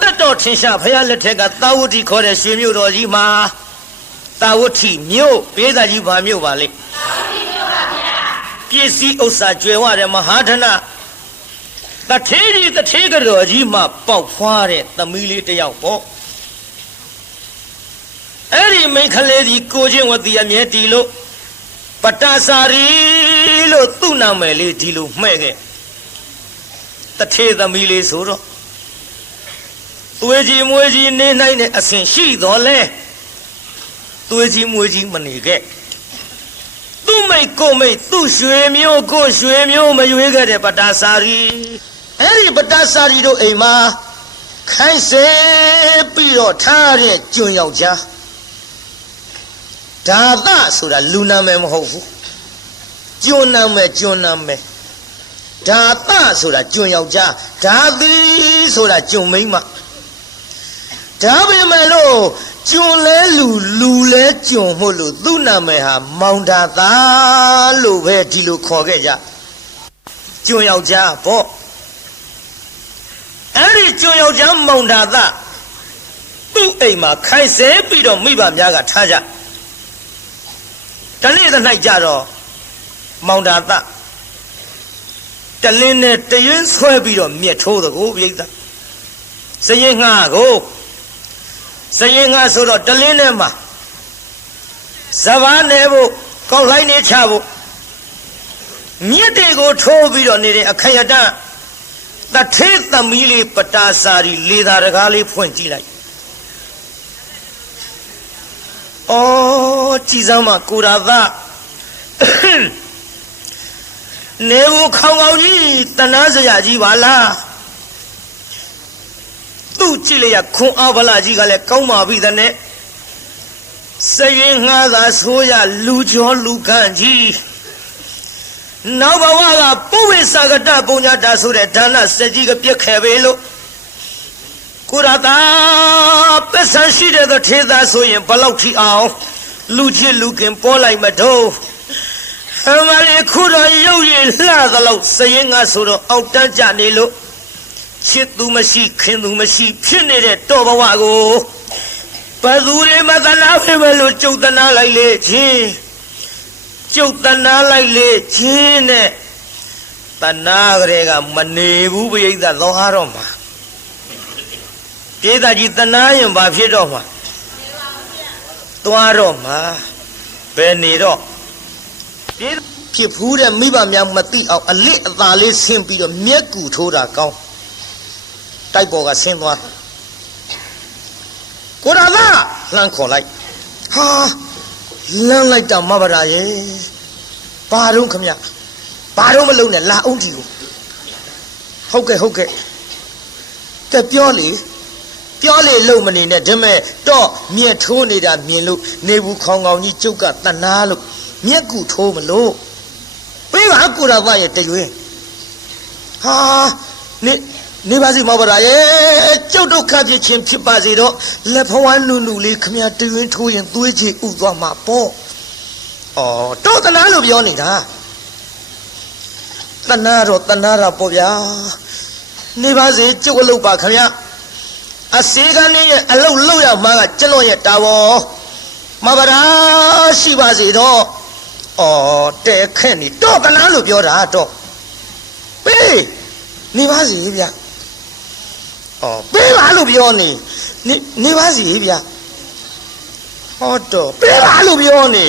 သက်တော်ထင်ရှားဘုရားလက်ထက်ကသာဝတိခေါ်တဲ့ရွှေမြို့တော်ကြီးမှာသာဝတိမြို့ပေးသားကြီးဘာမြို့ပါလဲပစ္စည်းဥစ္စာကျွယ်ဝတဲ့မဟာဓနတထေးကြီးတထေးကတော်ကြီးမှပေါက်ဖွားတဲ့သမီးလေးတစ်ယောက်ပေါ့အဲ့ဒီမိန်းကလေးကြီးကိုချင်းဝတီအမြဲတီလို့ပတ္တစာရီလို့သူ့နာမည်လေးဒီလိုမှဲ့ခဲ့တထေးသမီးလေးဆိုတော့သွေးကြီးမွေးကြီးနေနိုင်တဲ့အစဉ်ရှိတော်လဲသွေးကြီးမွေးကြီးမနေခဲ့သူ့မိတ်ကိုမိတ်သူ့ရွှေမျိုးကိုရွှေမျိုးမရွေးခဲ့တဲ့ပတ္တစာရီအဲ့ဒီပတ္တစာရီတို့အိမ်မှာခိုင်းစေပြီးတော့ထားတဲ့ကျွန်းယောက်ျားဒါသဆိုတာလူနာမည်မဟုတ်ဘူးကျွန်းနာမည်ဒါသဆိုတာကျွန်းယောက်ျားဒါသီဆိုတာကျွန်းမိန်းမဒါပေမဲ့လို့ကျွန်းလဲလူလဲကျွန်းမို့လို့သူ့နာမည်ဟာမောင်ဒါသာလို့ပဲဒီလိုခေါ်ခဲ့ကြကျွန်းယောက်ျားပေါ့အဲ့ဒီကျွန်းယောက်ျားမောင်ဒါသာသူ့အိမ်မှာခိုင်းဆဲပြီးတော့မိဘများကထားကြတနေ့တစ်၌ကြတော့မောင်ဒါသာတလင်းနဲ့တရွင်းဆွဲပြီးတော့မြက်ထိုးတဲ့ကိုပြိဿစရင်ငှားကိုစရင်ငှားဆိုတော့တလင်းနဲ့မှာစဘာနေဖို့ကောက်လိုက်နေချဖို့မြက်တွေကိုထိုးပြီးတော့နေတဲ့အခရတတထေးသမီးလေးပတ္တာစာရီလေသာတကားလေးဖွင့်ကြည့်လိုက်ကြည်စမ်းမကိုရာသနေဘူးခေါင်းကြီးတနာစရာကြီးပါလားသူ့ကြည့်လိုက်ရခွန်အားဗလာကြီးကလည်းကောင်းပါပြီတဲ့နဲ့စရင်ငှားသာဆိုရလူကျော်လူကန့်ကြီးနောက်ဘဝကပုဝေစာကတပုံညာတာဆိုတဲ့ဒါနစက်ကြီးကပြက်ခဲ့ပဲလို့ကိုရတာပစ္စံရှိတဲ့ထေသားဆိုရင်ဘလောက်ထီအောင်လူချစ်လူခင်ပေါ်လိုက်မတော့အမလေးခုတော့ရုပ်ရည်လှသလောက်စရင်ငါဆိုတော့အောက်တန်းကြနေလို့ချစ်သူမရှိခင်သူမရှိဖြစ်နေတဲ့တော်ဘဝကိုဘသူတွေမသနာဖြစ်ပဲလို့ကျုပ်တနာလိုက်လေချင်းကျုပ်တနာလိုက်လေချင်းနဲ့တနာကလေးကမနေဘူးပြိဿသောဟာတော့မှာပြေးသားကြီးတနာရင်ဘာဖြစ်တော့မှာသွားတော့မှာဘယ်နေတော့ဖြစ်ဖူးတဲ့မိဘများမသိအောင်အလစ်အသာလေးဆင်းပြီးတော့မျက်ကူထိုးတာကောင်းတိုက်ပေါ်ကဆင်းသွားကိုရာသာလှမ်းခေါ်လိုက်ဟာလမ်းလိုက်တာမဘာရာရဲ့ဘာတော့ခမရဘာတော့မလုံးနဲ့လာအောင်ဒီကိုဟုတ်ကဲ့တက်ပြောလေလုံမနေနဲ့ဒါမဲ့တော့မြက်ထိုးနေတာမြင်လို့နေဘူးခေါင်ကြီးကျုပ်ကတနာလို့မြက်ကူထိုးမလို့ပေးပါကိုရာသားရဲ့တရွေးဟာနေပါစီမဟုတ်ပါရဲ့ကျုပ်တို့ခပ်ဖြစ်ချင်းဖြစ်ပါစေတော့လက်ဖဝမ်းနုလေးခမတရွေးထိုးရင်သွေးချီဥသွားမှာပေါ့တော့တနာလို့ပြောနေတာတနာတော့တနာတာပေါ့ဗျာနေပါစေကျုပ်အလုပ်ပါခမအစေကနေရဲ့အလုတ်လောက်ရမှာကကျွန်တော်ရဲ့တာဘောမဘာရာရှိပါစေတော့တဲခက်နေတော့ကလားလို့ပြောတာတော့ပေးနေပါစေဗျပေးပါလို့ပြောနေပါစေဗျဟောတော့ပေးပါလို့ပြောနေ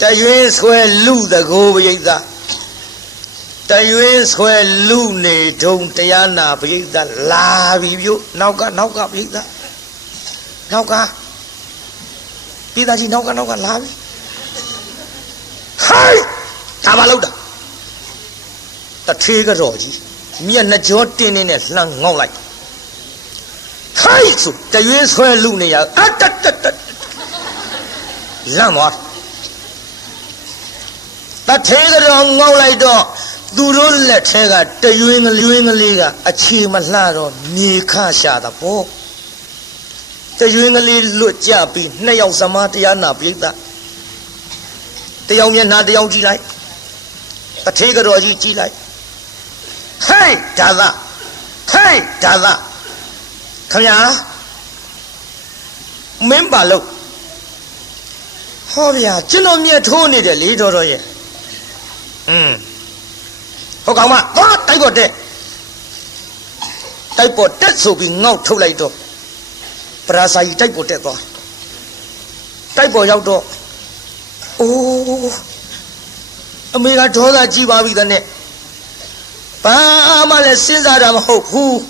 တရွေးဆွဲလူတကိုးပရိသတရွေးဆွဲလူနေတုံတရားနာပရိသလာပြီပြုနောက်ကပရိသနောက်ကပြည်သားကြီးနောက်ကလာပြီဟိုင်းဒါပါလို့တာတထေးကတော့ကြီးမျက်နှာကြောတင်းနေနဲ့လှမ်းငေါက်လိုက်ဟိုင်းဆိုတရွေးဆွဲလူနေရအတလမ်းသွားတထေးကတော့ငေါက်လိုက်တော့သူတို့လက်ထဲကတရွင်းကလေးကအခြေမလှတော့မြေခရှာတာပေါ့တရွင်းကလေးလွတ်ကြပြီးနှစ်ယောက်သမားတရားနာပြိဿတယောက်မျက်နှာတယောက်ကြည့်လိုက်တထေးကတော့ကြီးကြည့်လိုက်ဟေးဒါသာ嘿，咋子？看呀，明白了。好呀，这老面头你的里头着耶。好讲嘛，我带过的，带过的手边咬出来着，不然啥一带过的多，带过要多。哦，没个多大几把位的呢？爸妈来现在咱们好苦，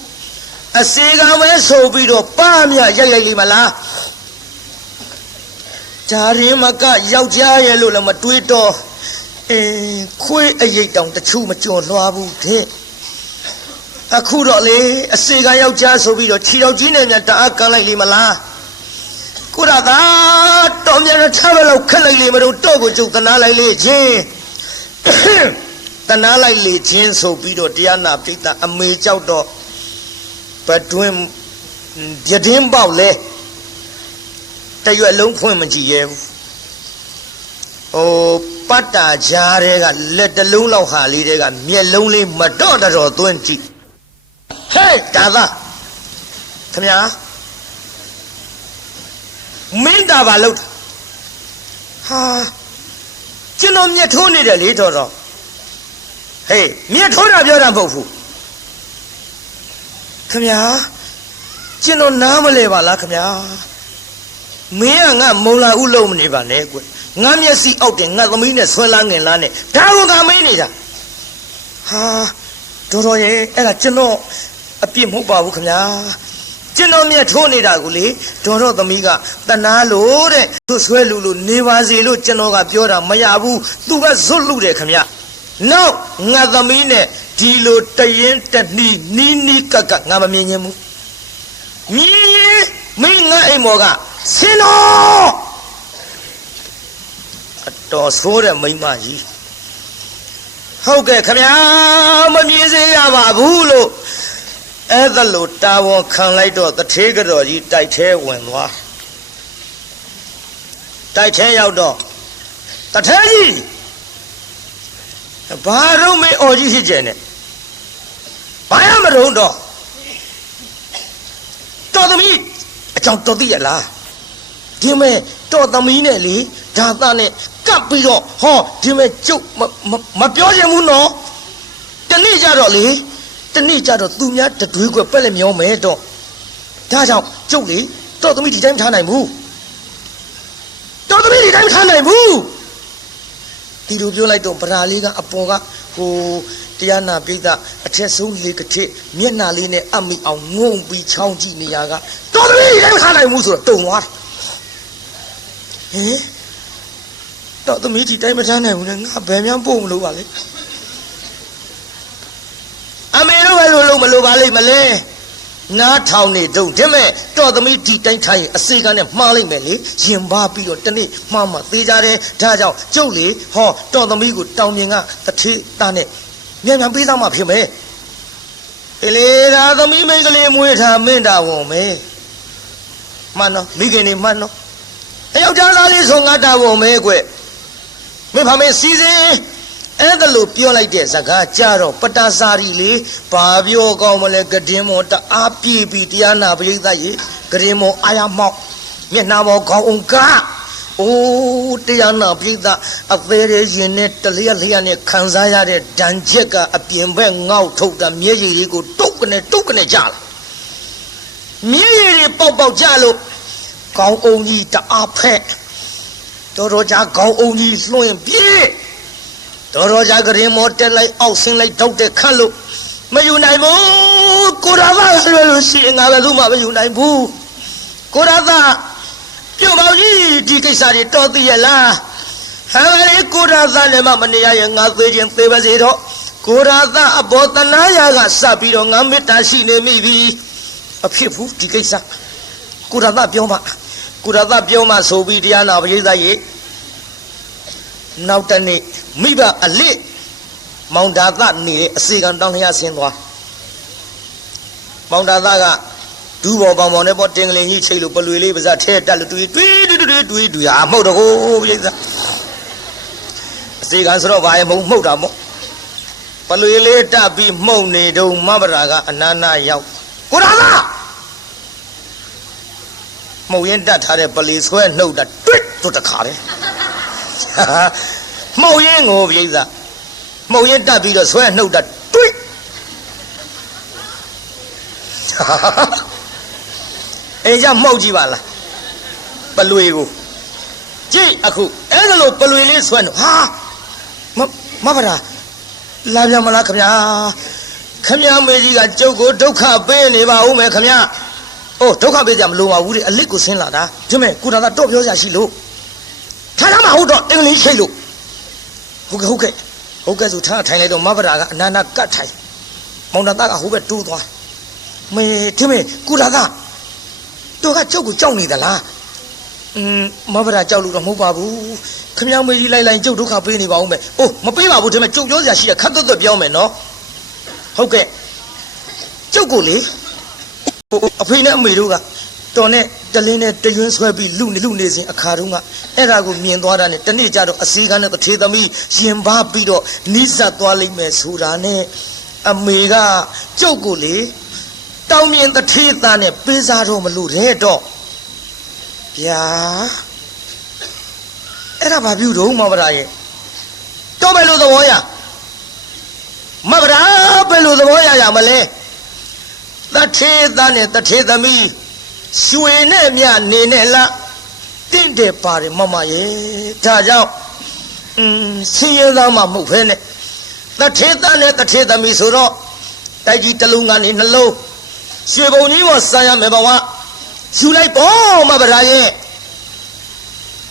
谁敢为手边着爸面也里嘛啦？家人嘛个要家也路了嘛对着。亏一档的出嘛叫拉不的，苦了嘞，谁个要加手边着，吃到今年面打刚来里嘛啦，苦了哒，当面上差不了看来里嘛都照顾就在哪来嘞钱，在哪来嘞钱手边着这样拿不的，没叫到，不准，一点包嘞，这月龙坤们去业务，哦。把大家这个လက်တလုံးလောက်ဟာလေးတွေကမျက်လုံးလေးမတော့တော့သွင်းကြည့်ဟဲ့ဒါသာခင်ဗျာမင်းတာပါလို့ဟာကျွန်တော်မျက်ထိုးနေတယ်လေတော့ဟေးမျက်ထိုးတာပြောတာမဟုတ်ဘူးခင်ဗျာကျွန်တော်နားမလဲပါလားခင်ဗျာမင်းကငါမုံလာဥလုံးမနေပါနဲ့ကွငါမျက်စိအောက်တယ်ငါသမီးနဲ့ဆွဲလာငင်လားနဲ့ဒါကငါမင်းနေတာဟာတော်ရဲ့အဲ့ဒါကျွန်တော်အပြစ်မဟုတ်ပါဘူးခင်ဗျာကျွန်တော်မျက်ထိုးနေတာကိုလေတော်သမီးကတနာလို့တဲ့သူဆွဲလူလို့နေပါစေလို့ကျွန်တော်ကပြောတာမရဘူးသူကဇွတ်လူတယ်ခင်ဗျာနောက်ငါသမီးနဲ့ဒီလိုတရင်တနီးကကငါမမြင်ခြင်းဘူးမြင်မင်းငါအိမ်မော်ကဆင်းတော့တော်ဆိုးတဲ့မိမကြီးဟုတ်ကဲ့ခမညာမမြင်စေရပါဘူးလို့အဲ့ဒါလို့တာဝန်ခံလိုက်တော့တထေးကတော်ကြီးတိုက်ထဲဝင်သွားတိုက်ထဲရောက်တော့တထေးကြီးဘာတော့မေအော်ကြီးဖြစ်ကျင်နေဘာရမတော့တော်သမီးအကြောင်းတော်သိရလားဒီမဲ့တော်သမီးနဲ့လေဒါသားနဲ့ကပ်ပြီးတော့ဟောဒီမဲ့ကျုပ်မပြောချင်ဘူးနော်တနေ့ကြတော့လေတနေ့ကြတော့သူများတတွေးကွက်ပက်လက်မျောမယ်တော့ဒါကြောင့်ကျုပ်လေတော်သမီးဒီတိုင်းမထားနိုင်ဘူးတော်သမီးဒီတိုင်းမထားနိုင်ဘူးဒီလိုပြောလိုက်တော့ဗရာလေးကအပေါ်ကဟိုတရားနာပိဿအထက်ဆုံးလေကတိမျက်နှာလေးနဲ့အမိအောင်ငုံပြီးချောင်းကြည့်နေရကတော်သမီးဒီတိုင်းမထားနိုင်ဘူးဆိုတော့တုံသွားတယ်ဟင်တော်သမီးဒီတိုင်းမထားနိုင်ဘူးနဲ့ငါဘယ်မှပို့မလို့ပါလေအမေတို့ပဲလို့မလို့ပါလိမ့်မလဲနားထောင်နေတုံဒီမဲ့တော်သမီးဒီတိုင်းထိုင်ရင်အစေကနဲ့မှားလိုက်မယ်လေရင်ပါပြီးတော့တနေ့မှားမှသေးကြတယ်ဒါကြောင့်ကျုပ်လေဟောတော်သမီးကိုတောင်မြင်ကတထေးသားနဲ့မြန်မြန်ပေးသားမှဖြစ်မယ်အေးလေဒါသမီးမိန်းကလေးမွေးထားမင်းတာဝန်မယ်မှန်တော့မိခင်နေမှန်တော့အယောက်ျားသားလေးဆိုငါတာဝန်မယ်ကွမင်းဖမေစီစဉ်အဲ့ဒါလို့ပြောလိုက်တဲ့စကားကြတော့ပတာစာရီလေဘာပြောကောင်းမလဲကဒင်းမောတအားပြေးပြီးတရားနာပရိသတ်ရေကဒင်းမောအာရမောက်မျက်နှာမောခေါင်းအောင်ကအိုးတရားနာပရိသတ်အသေးရရင်နဲ့တလျက်နဲ့ခံစားရတဲ့ဒဏ်ချက်ကအပြင်ဘက်ငေါက်ထုတ်တာမျက်ရည်တွေကိုတုတ်ကနေကြလာမျက်ရည်တွေပေါက်ကြလို့ခေါင်းအောင်ကြီးတအားဖက်တော်ကြခေါင်းအောင်ကြီးလွှင့်ပြေးတော်ကြကရင်မောတက်လိုက်အောက်ဆင်းလိုက်တောက်တဲ့ခတ်လို့မယူနိုင်ဘူးကိုရသာဆွဲလို့ရှိရင်ငါလည်းသူ့မှာမယူနိုင်ဘူးကိုရသာပြုံပေါင်းကြီးဒီကိစ္စတွေတော်သိရလားဟာလေကိုရသာလည်းမနေရရင်ငါသေးချင်းသေးပါစေတော့ကိုရသာအဘောတနာယာကစပြီးတော့ငါမေတ္တာရှိနေမိပြီအဖြစ်ဘူးဒီကိစ္စကိုရသာပြောမှဆိုပြီးတရားနာပရိသတ်ရေနောက်တနေ့မိဘအလစ်မောင်ဒါသနေတဲ့အစီကံတောင်းခရဆင်းသွားမောင်ဒါသကဒူးပေါ်ပေါင်နဲ့ပေါ်တင်ကလေးကြီးချိတ်လို့ပလွေလေးပါးစထဲတက်လို့တွေးဟာမဟုတ်တော့ကိုပြိဿအစီကံဆိုတော့ဘာရမဟုတ်တာမို့ ပလွေလေးတက်ပြီးမှုန်နေတုံးမဗရာကအနာနာရောက်ကိုရာသာမှုန်ရင်တက်ထားတဲ့ပလီဆွဲနှုတ်တာတွစ်တို့တခါလေမှုန်ရင်ကိုပြိဿမှုန်ရင်တက်ပြီးတော့ဆွဲနှုတ်တာတွစ်အိမ်ကြမှုတ်ကြည့်ပါလားပလွေကိုကြည့်အခုအဲ့ဒါလို့ပလွေလေးဆွဲနှုတ်ဟာမဗရာလာပြန်မလားခင်ဗျာခင်ဗျာမေကြီးကကျုပ်ကိုဒုက္ခပေးနေပါဦးမယ်ခင်ဗျာအိုးဒုက္ခပေးကြမလို့ပါဘူးတဲ့အလစ်ကိုဆင်းလာတာဒီမဲ့ကုဒါသာတော့ပြောကြရှိလို့ထားထားမဟုတ်တော့အင်္ဂလိပ်ရှိလို့ဟုတ်ကဲ့ဆိုထားထိုင်လိုက်တော့မဗရာကအနာနာကတ်ထိုင်မောင်နာသားကဟိုဘက်တိုးသွားမေဒီမဲ့ကုဒါသာတို့ကကျုပ်ကိုကြောက်နေသလားမဗရာကြောက်လို့တော့မဟုတ်ပါဘူးခမ ्या မေကြီးလိုက်ကျုပ်ဒုက္ခပေးနေပါဦးမယ်အိုးမပေးပါဘူးဒီမဲ့ကျုပ်ပြောစရာရှိရခတ်သွတ်ပြောမယ်နော်ဟုတ်ကဲ့ကျုပ်ကိုလေအဖေနဲ့အမေတို့ကတော်နဲ့တလင်းနဲ့တရွင်းဆွဲပြီးလူနေစဉ်အခါတုန်းကအဲ့ဒါကိုမြင်သွားတာနဲ့တနေ့ကျတော့အစည်းကန်းနဲ့တထေသမီးရင်ပါပြီးတော့နီးစပ်သွားလိမ့်မယ်ဆိုတာနဲ့အမေကကျုပ်ကိုလေတောင်းမြင်တထေသားနဲ့ပေးစားတော့မလို့တဲ့တော့ဗျာအဲ့ဒါဘာပြုတော့မဗရာရဲ့တော့ဘယ်လိုသဘောရမဗရာဘယ်လိုသဘောရမလဲတထေသားနဲ့တထေသမီးရွှေနဲ့မြနေနဲ့လားတင့်တယ်ပါတယ်မမရဲ့ဒါကြောင့်ဆင်းရဲသားမှမဟုတ်ဖ ೇನೆ တထေသားနဲ့တထေသမီးဆိုတော့တိုက်ကြီးတစ်လုံးကနေနှလုံးရွှေဘုံကြီးပေါ်ဆာရမယ်ဘဝယူလိုက်ပေါ့မဗရာရဲ့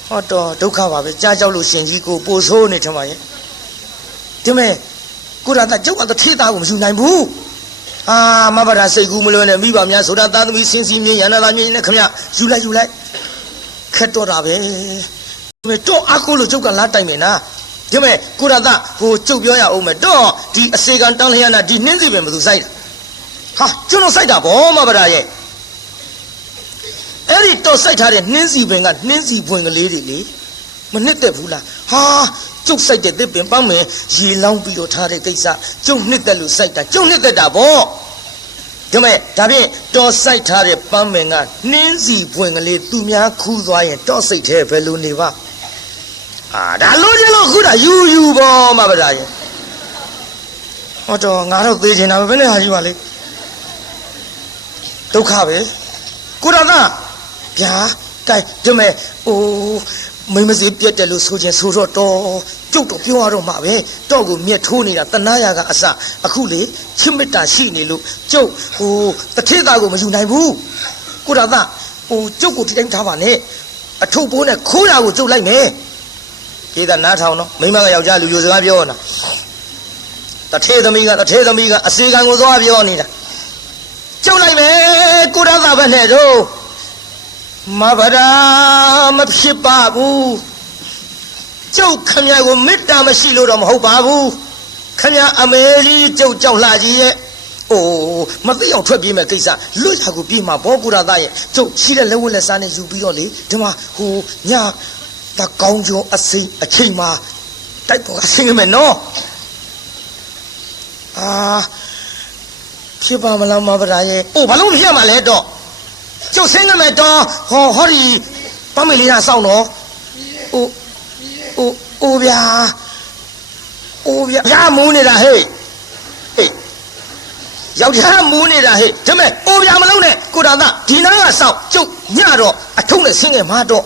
ဟောတော့ဒုက္ခပါပဲကြားကြောက်လို့ရှင်ကြီးကိုပို့ဆိုးနေထမရဲ့ဒီမဲ့ကိုရတာကျုပ်ကတထေသားကိုမယူနိုင်ဘူးမဗရာစိတ်ကူးမလွယ်နဲ့မိဘများဆိုတာသားသမီးစင်စီမြင်ရန်နာမြင်နဲ့ခမယူလိုက်ခက်တော့တာပဲဒီမဲ့တော့အကူလို့ကျုပ်ကလားတိုင်မယ်နာဒီမဲ့ကိုရတာဟိုကျုပ်ပြောရအောင်မယ်တော့ဒီအစေကန်တန်းလျက်နာဒီနှင်းစီပင်ဘယ်သူစိုက်တာကျွန်တော်စိုက်တာဗောမဗရာရဲ့အဲ့ဒီတော့စိုက်ထားတဲ့နှင်းစီပင်ကနှင်းစီပွင့်ကလေးတွေလေမနှစ်သက်ဘူးလားကျုပ်စိုက်တဲ့သစ်ပင်ပန်းမယ်ရေလောင်းပြီးတော့ထားတဲ့ကိစ္စကျုပ်နှစ်သက်လို့စိုက်တာကျုပ်နှစ်သက်တာဗောဒီမဲ့ဒါဖြင့်တော့စိုက်ထားတဲ့ပန်းမယ်ကနှင်းစီပွင့်ကလေးသူများခူးသွားရင်တော့စိတ်ထဲဘယ်လိုနေပါဒါလို့ကျလို့ခုတာယူဗောမဗရာရဲ့ဟောတော့ငါတော့သေးချင်တာပဲဘယ်နဲ့ဟာကြီးပါလေဒုက္ခပဲကိုရတာဗျာကဲဒီမဲ့မိမစီပြက်တယ်လို့ဆိုခြင်းဆိုတော့ကျုပ်တော့ပြောရတော့မှာပဲတော့ကိုမြက်ထိုးနေတာတနာရကအစအခုလေချစ်မေတ္တာရှိနေလို့ကျုပ်တထေသားကိုမယူနိုင်ဘူးကိုရတာကျုပ်ကိုဒီတိုင်းထားပါနဲ့အထုပ်ပိုးနဲ့ခိုးတာကိုကျုပ်လိုက်မယ်ခေသာနားထောင်တော့မိမကယောက်ျားလူမျိုးစကားပြောနေတာတထေသမီးကအစေခံကိုသွားပြောနေတာကျုပ်လိုက်မယ်ကိုရတာပဲနဲ့တော့မဗရာမဖြစ်ပါဘူးကျုပ်ခမရကိုမေတ္တာမရှိလို့တော့မဟုတ်ပါဘူးခမရအမေကြီးကျုပ်ကြောက်လှကြီးရဲ့မသိအောင်ထွက်ပြေးမဲ့ကိစ္စလွတ်ရကိုပြေးမှာဘောကူရသားရဲ့ကျုပ်ရှိတဲ့လက်ဝတ်လက်စားနဲ့ယူပြီးတော့လေဒီမှာညတကောင်းကျော်အစိမ့်အချိန်မှာတိုက်ပေါ်ကဆင်းရမယ်နော်ဖြစ်ပါမလားမဗရာရဲ့ဘာလို့မဖြစ်မှာလဲတော့ကျုပ်ဆင်းရမယ်တော့ဟောဒီပမေလေးကစောင့်တော့ဗျာဗျာမူးနေတာဟေးယောက်ျားမူးနေတာဟေးဒါမဲ့ဗျာမလုံးနဲ့ကိုတာသားဒီနားကစောင့်ကျုပ်ညတော့အထုံးနဲ့ဆင်းငယ်မှာတော့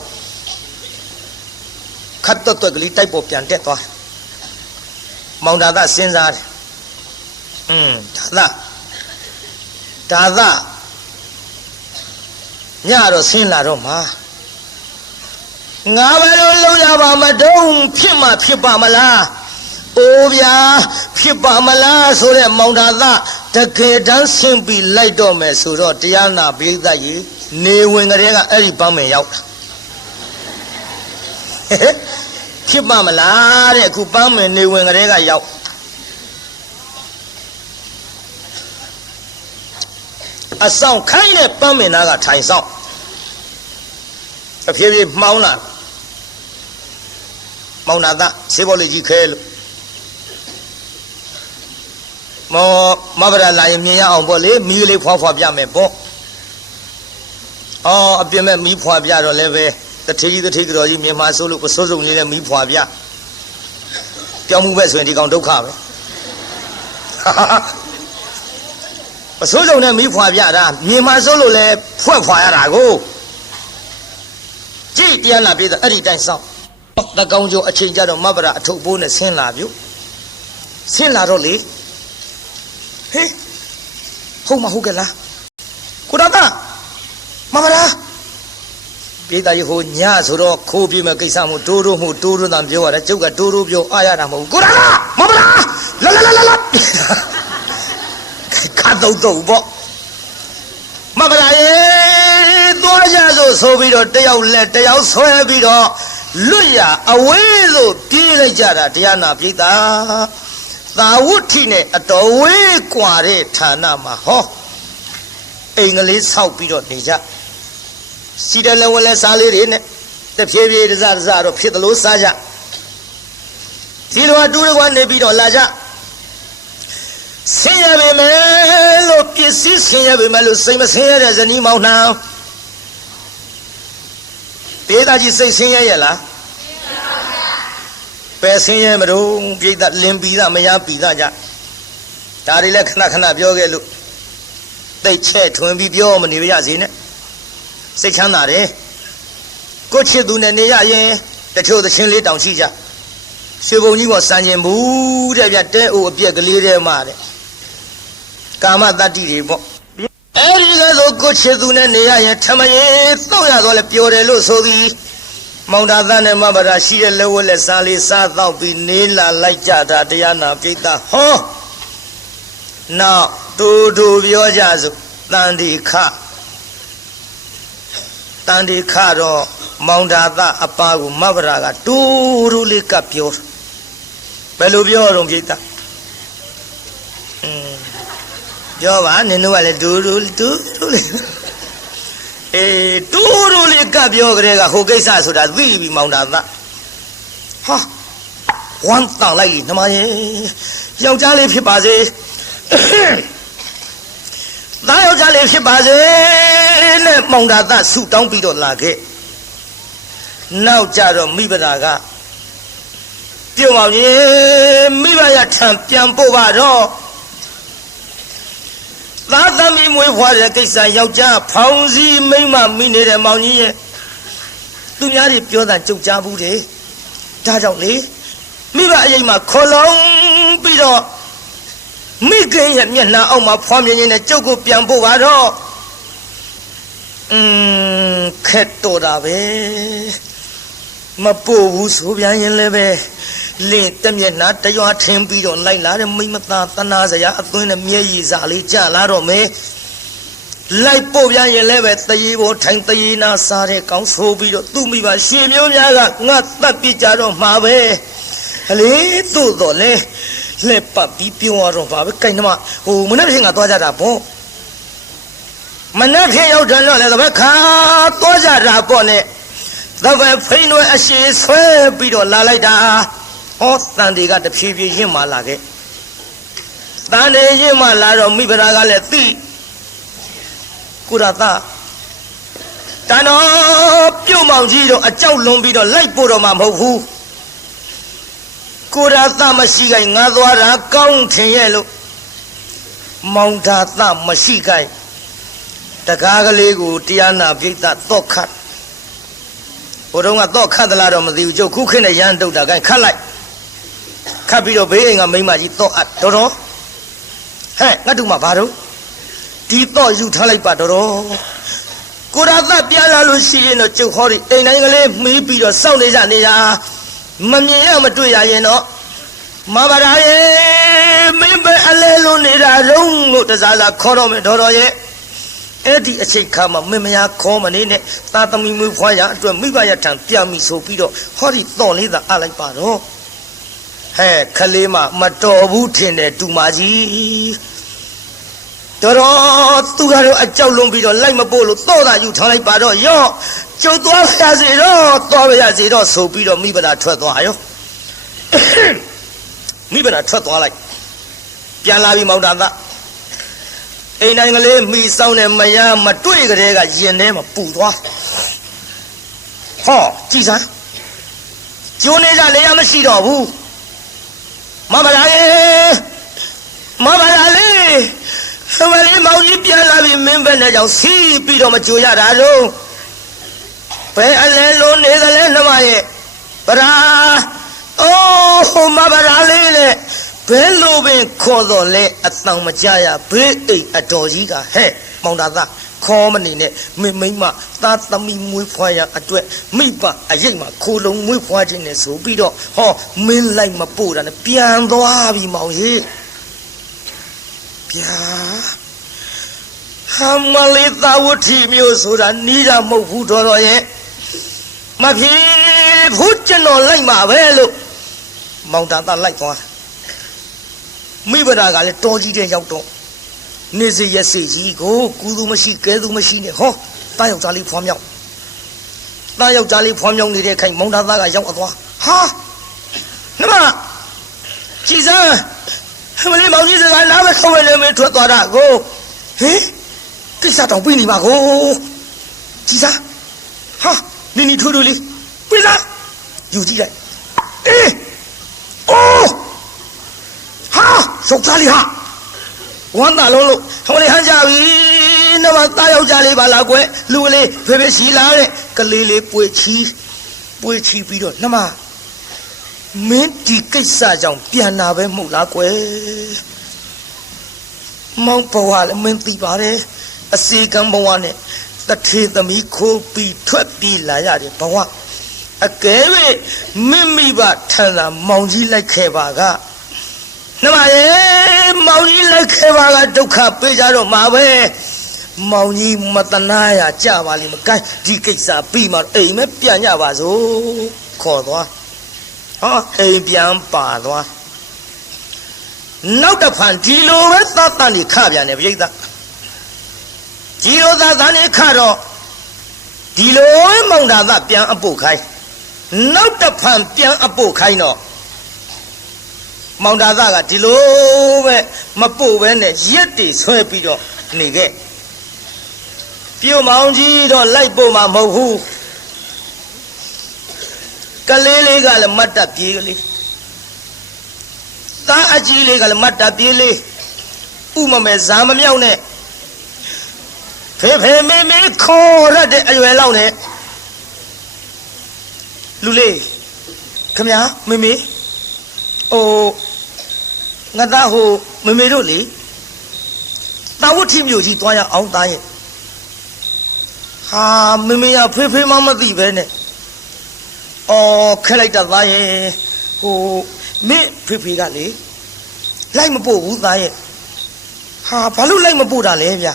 ခတ်တော့ကလေးတိုက်ပေါ်ပြန်တက်သွားမောင်တာသားစဉ်းစားတယ်ဒါသားညတော့ဆင်းလာတော့မှာငါဘယ်လိုလုပ်ရပါမတုံးဖြစ်မှဖြစ်ပါမလားဗျာဖြစ်ပါမလားဆိုတဲ့မောင်တာသားတကယ်တမ်းဆင်းပြီးလိုက်တော့မယ်ဆိုတော့တရားနာပိဋကကြီးနေဝင်ကလေးကအဲ့ဒီပန်းမယ်ရောက်တာဖြစ်ပါမလားတဲ့အခုပန်းမယ်နေဝင်ကလေးကရောက်အဆောင်ခိုင်းတဲ့ပန်းမယ်နာကထိုင်ဆောင်အဖြည်းဖြည်းမှောင်းလာမောင်နာသားဆေးဘောလေးကြီးခဲလို့ မောမဗရာလာရင်မြင်ရအောင်ပေါ့လေမီးလေးဖွားဖွားပြမယ်ပေါ့အော်အပြစ်မဲ့မီးဖွားပြတော့လည်းပဲတထေးကြီးကြော်ကြီးမြန်မာဆိုလို့ပစိုးစုံလေးနဲ့မီးဖွားပြပြောင်းမှုပဲဆိုရင်ဒီကောင်ဒုက္ခပဲပစိုးစုံနဲ့မီးဖွားပြတာမြန်မာဆိုလို့လည်းဖွားရတာကိုကြည့်တရားလာပြေးတာအဲ့ဒီတိုင်းစောင့်တကောင်ကျော်အချိန်ကြတော့မဗရာအထုပ်ပိုးနဲ့ဆင်းလာပြုဆင်းလာတော့လေဟေးဟုတ်မဟုတ်ကဲ့လားကိုတော်သားမဗရာပြေးတာရဟိုညဆိုတော့ခိုးပြေးမဲ့ကိစ္စမို့တိုးတိုးတန်ပြောရတယ်ကျုပ်ကတိုးတိုးပြောအားရတာမဟုတ်ဘူးကိုတော်သားမဗရာလာခါတော့ပေါ့မဗရာရေသွားကြဆိုပြီးတော့တယောက်လက်တယောက်ဆွဲပြီးတော့လွတ်ရအဝေးလို့ပြေးလိုက်ကြတာတရားနာပိဋကသာဝုထိနဲ့အတော်ဝေးกว่าတဲ့ဌာနမှာဟောအိမ်ကလေးဆောက်ပြီးတော့နေကြစီတယ်လည်းဝလဲစားလေးတွေနဲ့တဖြည်းဖြည်းတစတော့ဖြစ်သလိုစားကြဒီလိုအတူတကွနေပြီးတော့လာကြဆင်းရပေမဲ့လို့ပစ္စည်းဆင်းရပေမဲ့လို့စိတ်မဆင်းရတဲ့ဇနီးမောင်နှံဒေသကြီးစိတ်ဆင်းရဲရလားပယ်ဆင်းရဲမလို့ပြိတ္တလင်ပြီးသားမရပြီးသားကြဒါတွေလည်းခဏပြောခဲ့လို့တိတ်ချဲ့ထွင်ပြီးပြောမနေရစေနဲ့စိတ်ချမ်းသာတယ်ကိုချစ်သူနဲ့နေရရင်တချို့သချင်းလေးတောင်ရှိကြရွှေဘုံကြီးပေါ်စံကျင်ဘူးတဲ့ဗျတဲအိုအပြက်ကလေးတဲ့မှာတဲ့ကာမတတ္တိတွေပေါ့အဲ့ဒီကဆိုကိုချစ်သူနဲ့နေရရင်ထမရင်တော့ရတော့လဲပျော်တယ်လို့ဆိုသည်မောင်တာသားနဲ့မဗရာရှိရဲ့လက်ဝက်လက်စားလေးစားတော့ပြီးနေလာလိုက်ကြတာတရားနာပိဋကဟောနောက်တူပြောကြစို့တန်ဒီခတော့မောင်တာသားအပါကိုမဗရာကတူလေးကပြောဘယ်လိုပြောတော့ပိဋကပြောပါနင်တို့ကလည်းတူလေးအေးတူလေးကပြောကြတဲ့ကဟိုကိစ္စဆိုတာသိပြီမောင်တာသားဟာဝမ်းတောင်းလိုက်နှမရဲ့ယောက်ျားလေးဖြစ်ပါစေသားယောက်ျားလေးဖြစ်ပါစေနဲ့မောင်တာသားဆူတောင်းပြီးတော့လာခဲ့နောက်ကြတော့မိဘသားကပြုံးအောင်ရင်မိဘရထံပြန်ပို့ပါတော့သာသမီမွေးဖွားတဲ့ကိစ္စယောက်ျားဖောင်စည်းမိမ့်မမိနေတဲ့မောင်ကြီးရဲ့သူများတွေပြောတာကြုတ်ကြားဘူးတယ်ဒါကြောင့်လေမိဘအရင်မှာခေါ်လုံးပြီးတော့မိခင်ရဲ့မျက်နှာအောက်မှာဖွားမြင်နေတဲ့ကျုပ်ကိုပြန်ပို့ပါတော့ခက်တော်တာပဲမပို့ဘူးဆိုပြန်ရင်လည်းပဲလင်းတမျက်နှာတရွာထင်းပြီးတော့လိုက်လာတဲ့မိမသားတနာစရာအသွင်းနဲ့မျက်ရည်စာလေးကြလာတော့မယ်လိုက်ပို့ပြန်ရင်လည်းပဲတရေပေါ်ထိုင်တရေနာစားတဲ့ကောင်းဆိုပြီးတော့သူ့မိဘရွှေမျိုးများကငါတတ်ပြကြတော့မှာပဲဟလေသို့တော့လေလက်ပတ်ပြီးပြောရတော့ပါပဲကိုင်နှမဟိုမနေ့ကသွားကြတာပေါ့မနေ့ကရောက်တယ်တော့လေတပတ်ခါသွားကြတာပေါ့နဲ့တပတ်ဖိနှွဲအရှိဆွဲပြီးတော့လာလိုက်တာဟောတန်တွေကတဖြည်းဖြည်းရင့်မာလာခဲ့တန်တွေရင့်မာလာတော့မိဖုရားကလည်းသိကုရသတန်တော်ပြုတ်မောင်ကြီးတော့အကြောက်လွန်ပြီးတော့လိုက်ပို့တော့မှမဟုတ်ဘူးကုရသမရှိခိုင်ငါသွားတာကောင်းထင်ရဲ့လို့မောင်သာသမရှိခိုင်တကားကလေးကိုတရားနာပိဋကတော့ခတ်ဘုရုံးကတော့ခတ်သလားတော့မသိဘူးကျုပ်ခုခေတ်နဲ့ရန်တုတ်တာခိုင်ခတ်လိုက်ခတ်ပြီးတော့ဘေးအိမ်ကမိမကြီးတော့အပ်တော်ဟဲ့ငါတို့မှဘာတော့ဒီတော့ယူထားလိုက်ပါတော်ကိုရသပြန်လာလို့ရှိရင်တော့ကျုပ်ဟောဒီအိမ်တိုင်းကလေးမီးပြီးတော့စောင့်နေကြနေတာမမြင်ရမတွေ့ရရင်တော့မဗရာရဲ့မင်းပဲအလဲလုံးနေတာရုံးလို့တစားစားခေါ်တော့မယ်တော်ရဲ့အဲ့ဒီအချိန်ခါမှာမင်းမယားခေါ်မနေနဲ့သာသမီမွေးဖွားရအတွက်မိဘရထံပြန်ပြီဆိုပြီးတော့ဟောဒီတော့လေးသာအလိုက်ပါတော့ဟဲ့ခလေးမမတော်ဘူးထင်တယ်တူမကြီးတော်သူကတော့အကြောက်လွန်ပြီးတော့လိုက်မပို့လို့တော့တာယူထားလိုက်ပါတော့ရော့ကျုပ်သွားရစေတော့သွားရစေတော့ဆိုပြီးတော့မိဘသာထွက်သွားရောမိဘသာထွက်သွားလိုက် ပြန်လာပြီမောင်တာသားအိမ်တိုင်းကလေးမိဆောင်တဲ့မယားမတွေ့ကြတဲ့ကရင်ထဲမှာပူသွားဟောကြည်စမ်းကျိုးနေကြလေရမရှိတော့ဘူးမမလာရေမမလာလေမလေးမောင်ကြီးပြန်လာပြီမင်းပဲနဲ့ကြောင့်စီးပြီးတော့မကြိုရတာတော့ဘယ်အလဲလုံးနေသလဲနှမရဲ့ပရာအိုးမမလာလေးလေဘယ်လိုပင်ခေါ်တော့လဲအတောင်မကြရဘေးအိတ်အတော်ကြီးကဟဲ့မောင်တာသားခေါ်မနေနဲ့မိမသားသမီးမွေးဖွားရအတွက်မိဘအရိတ်မှာခိုးလုံးမွေးဖွားခြင်းနဲ့ဆိုပြီးတော့ဟောမင်းလိုက်မပို့တာနဲ့ပြန်သွားပြီမောင်ကြီးဗျာဟာမလေးသာဝတိမျိုးဆိုတာနီးတာမဟုတ်ဘူးတော်ရဲ့မဖြစ်ဘူးကျွန်တော်လိုက်မှာပဲလို့မောင်တာသားလိုက်သွားမိဘရာကလည်းတော်ကြီးတဲ့ရောက်တော့နေစေရစေကြီးကိုကူသူမရှိကဲသူမရှိနဲ့ဟောတားယောက်ျားလေးဖွားမြောက်တားယောက်ျားလေးဖွားမြောက်နေတဲ့ခိုင်မောင်သားသားကရောက်သွားဟာနမကြည်စမ်းမလေးမောင်ကြီးစကားလားမခေါ်ရလေမင်းထွက်သွားတာကိုဟင်ကိစ္စတောင်ပြီးနေပါကိုကြည်စမ်းဟာနီထူထူလေးပြီးစားယူကြည့်လိုက်အေးအိုးဟာရှုပ်သားလေးဟာဝမ်းသာလုံးလို့ဟိုလေဟန်ကြပြီနမသားယောက်ျားလေးပါလားကွယ်လူကလေးဖေဖေရှိလာတဲ့ကလေးလေးပွေချီပြီးတော့နမမင်းဒီကိစ္စကြောင့်ပြန်လာပဲမဟုတ်လားကွယ်မောင်ဘဝလည်းမင်းသိပါတယ်အစီကံဘဝနဲ့တထေသမီးခိုးပြီးထွက်ပြေးလာရတဲ့ဘဝအကယ်၍မိဘထန်လာမောင်ကြီးလိုက်ခဲ့ပါကနမရေမောင်ကြီးလိုက်ခဲ့ပါကဒုက္ခပေးကြတော့မှာပဲမောင်ကြီးမတနာရကြပါလိမ့်မကိုင်းဒီကိစ္စပြီးမှအိမ်မဲပြန်ကြပါစို့ခေါ်သွားဟောအိမ်ပြန်ပါသွားနောက်တစ်ဖန်ဒီလိုပဲသတ်တန်နေခပြန်တယ်ပြိဿဒီလိုသတ်တန်နေခတော့ဒီလိုမောင်တာသပြန်အပုတ်ခိုင်းနောက်တစ်ဖန်ပြန်အပုတ်ခိုင်းတော့မောင်တာသားကဒီလိုပဲမပို့ပဲနဲ့ရက်တီဆွဲပြီးတော့နေခဲ့ပြုတ်မောင်ကြီးတော့လိုက်ပို့မှာမဟုတ်ဘူးကလေးလေးကလည်းမတ်တပ်ပြေးကလေးသားအကြီးလေးကလည်းမတ်တပ်ပြေးလေးဥမမဲဇာမမြောက်နဲ့ဖေဖေမေမေခေါ်ရတဲ့အရွယ်လောက်နဲ့လူလေးခမညာမေမေအိုငါသားဟိုမေမေတို့လေတာဝတ်ထီမျိုးကြီးသွားရအောင်သားရဲ့ဟာမေမေကဖေဖေမသိပဲနဲ့အော်ခက်လိုက်တာသားရဲ့ဟိုမင်းဖေဖေကလေလိုက်မပို့ဘူးသားရဲ့ဟာဘာလို့လိုက်မပို့တာလဲဗျ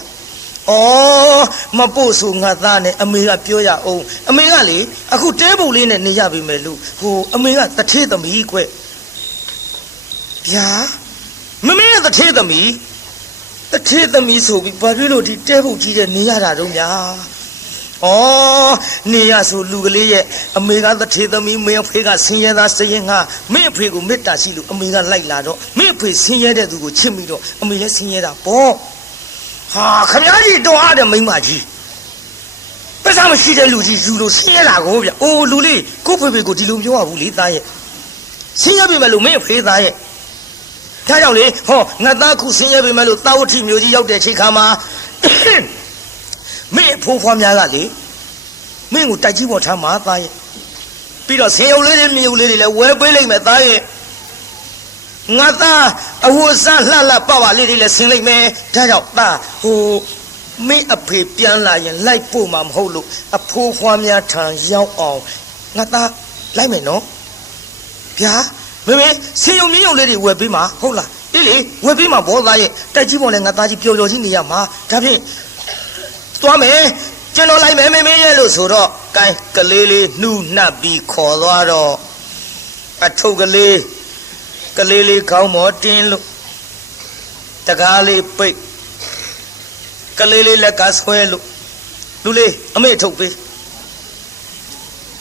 အော်မပို့ဆိုငါသားနဲ့အမေကပြောရအောင်အမေကလေအခုတဲပုံလေးနဲ့နေရပြီမယ်လို့ဟိုအမေကတထေးသမီးကွဗျာမမေရဲ့တထေးသမီးဆိုပြီးဘာဖြစ်လို့ဒီတဲပုတ်ကြီးတဲ့နေရတာတော့များဩနေရဆိုလူကလေးရဲ့အမေကတထေးသမီးမင်းအဖေကဆင်းရဲသားစရင်ငါမင်းအဖေကိုမေတ္တာရှိလို့အမေကလိုက်လာတော့မင်းအဖေဆင်းရဲတဲ့သူကိုချစ်မိတော့အမေလည်းဆင်းရဲတာပေါ့ဟာခမကြီးတော်အားတဲ့မိန်းမကြီးပစ္စမရှိတဲ့လူကြီးယူလို့ဆင်းရဲတာကိုဗျအိုးလူလေးကိုဖေဖေကိုဒီလိုပြောရဘူးလေသားရဲ့ဆင်းရဲပြီမဲ့လို့မင်းအဖေသားရဲ့ဒါကြောင့်လေဟောငါသားခုဆင်းရဲပြီမဲ့လို့တာဝတိမျိုးကြီးရောက်တဲ့ချိန်ခါမှာမင်းအဖိုးဖွားများကလေမင်းကိုတိုက်ကြီးပေါ်ထားမှာသားရဲ့ပြီးတော့ဆင်းရုပ်လေးတွေမြေုပ်လေးတွေလည်းဝဲပေးလိုက်မယ်သားရဲ့ငါသားအဝတ်စားလှလှပပလေးတွေလည်းဆင်းလိုက်မယ်ဒါကြောင့်သားဟိုမင်းအဖေပြန်လာရင်လိုက်ပို့မှာမဟုတ်လို့အဖိုးဖွားများထံရောက်အောင်ငါသားလိုက်မယ်နော်ဗျာမေမေဆင်းရုံမြင့်ရုံလေးတွေဝယ်ပေးမှာဟုတ်လားအေးလေဝယ်ပေးမှာဘောသားရဲ့တိုက်ကြီးပေါ်လဲငါသားကြီးပျော်ပျော်ကြီးနေရမှာဒါဖြင့်သွားမယ်ကျွန်တော်လိုက်မယ်မေမေရဲ့လို့ဆိုတော့ကိုင်းကလေးလေးနှူးနှပ်ပြီးခေါ်သွားတော့အထုပ်ကလေးခေါင်းမောတင်းလို့တကားလေးပိတ်ကလေးလေးလက်ကဆွဲလို့လူလေးအမေထုတ်ပေး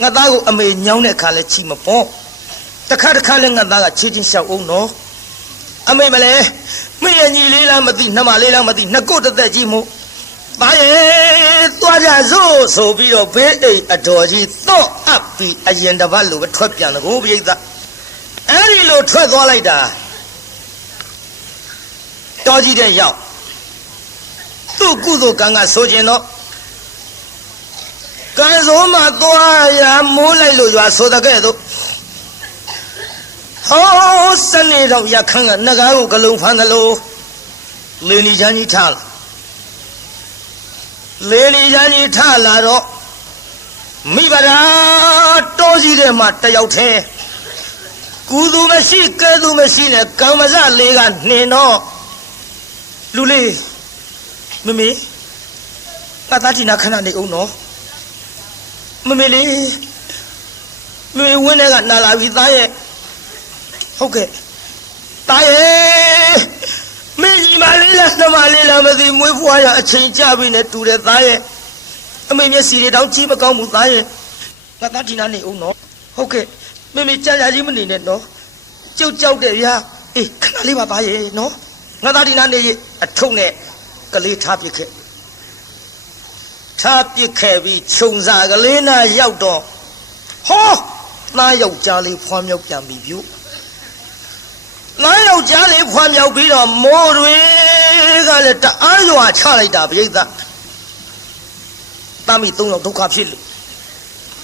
ငါသားကိုအမေညောင်းတဲ့ခါလဲချီမပေါ့တခါလည်းငါသားကချီချင်းလျှောက်အောင်နော် အမေမလဲမင်းရဲ့ညီလေးလားမသိနှမလေးလားမသိနှစ်ကိုတသက်ကြီးမို့သားရဲ့သွားကြစို့ဆိုပြီးတော့ဘေးအိမ်အတော်ကြီးတော့အပ်ပြီးအရင်တစ်ပတ်လိုပဲထွက်ပြန်တယ်ကိုပြိဿအဲ့ဒီလိုထွက်သွားလိုက်တာတော်ကြီးတဲ့ရောက်သူ့ကုသိုလ်ကံကဆိုခြင်းတော့ကံစိုးမှာသွားရမိုးလိုက်လို့ရွာဆိုတဲ့ကဲ့သို့ဟောစနေတော့ရခန်းကနဂါးကိုဂလုံးဖမ်းသလိုလေနီချမ်းကြီးထားလာလေနီချမ်းကြီးထားလာတော့မိဘရာတောကြီးတဲ့မှာတယောက်တည်းကုသူမရှိကဲသူမရှိနဲ့ကံမစလေးကနှင်တော့လူလေးမမေငါသားတီနာခဏနေအောင်နော်မမေလေးမမေဝင်းထဲကနာလာပြီသားရဲ့ဟုတ်ကဲ့သားရဲ့မင်းကြီးမလေးလားနှမလေးလားမသိမွေးဖွားရအချိန်ကြပြီနဲ့တူတယ်သားရဲ့အမေမျက်စီတွေတောင်ကြည့်မကောင်းဘူးသားရဲ့ငါသားတီနာနေအောင်နော်ဟုတ်ကဲ့မမေကြာကြာကြီးမနေနဲ့နော်ကြောက်ကြောက်တယ်ဗျာအေးခဏလေးပါသားရဲ့နော်ငါသားတီနာနေရင်အထုံနဲ့ကလေးထားပစ်ခဲ့ထားပစ်ခဲ့ပြီးခြုံစာကလေးနာရောက်တော့ဟောသားယောက်ျားလေးဖွားမြောက်ပြန်ပြီပြုသားယောက်ျားလေးဖွားမြောက်ပြီးတော့မိုးတွေကလည်းတအားရွာချလိုက်တာပြိဿသားမိ၃ယောက်ဒုက္ခဖြစ်လို့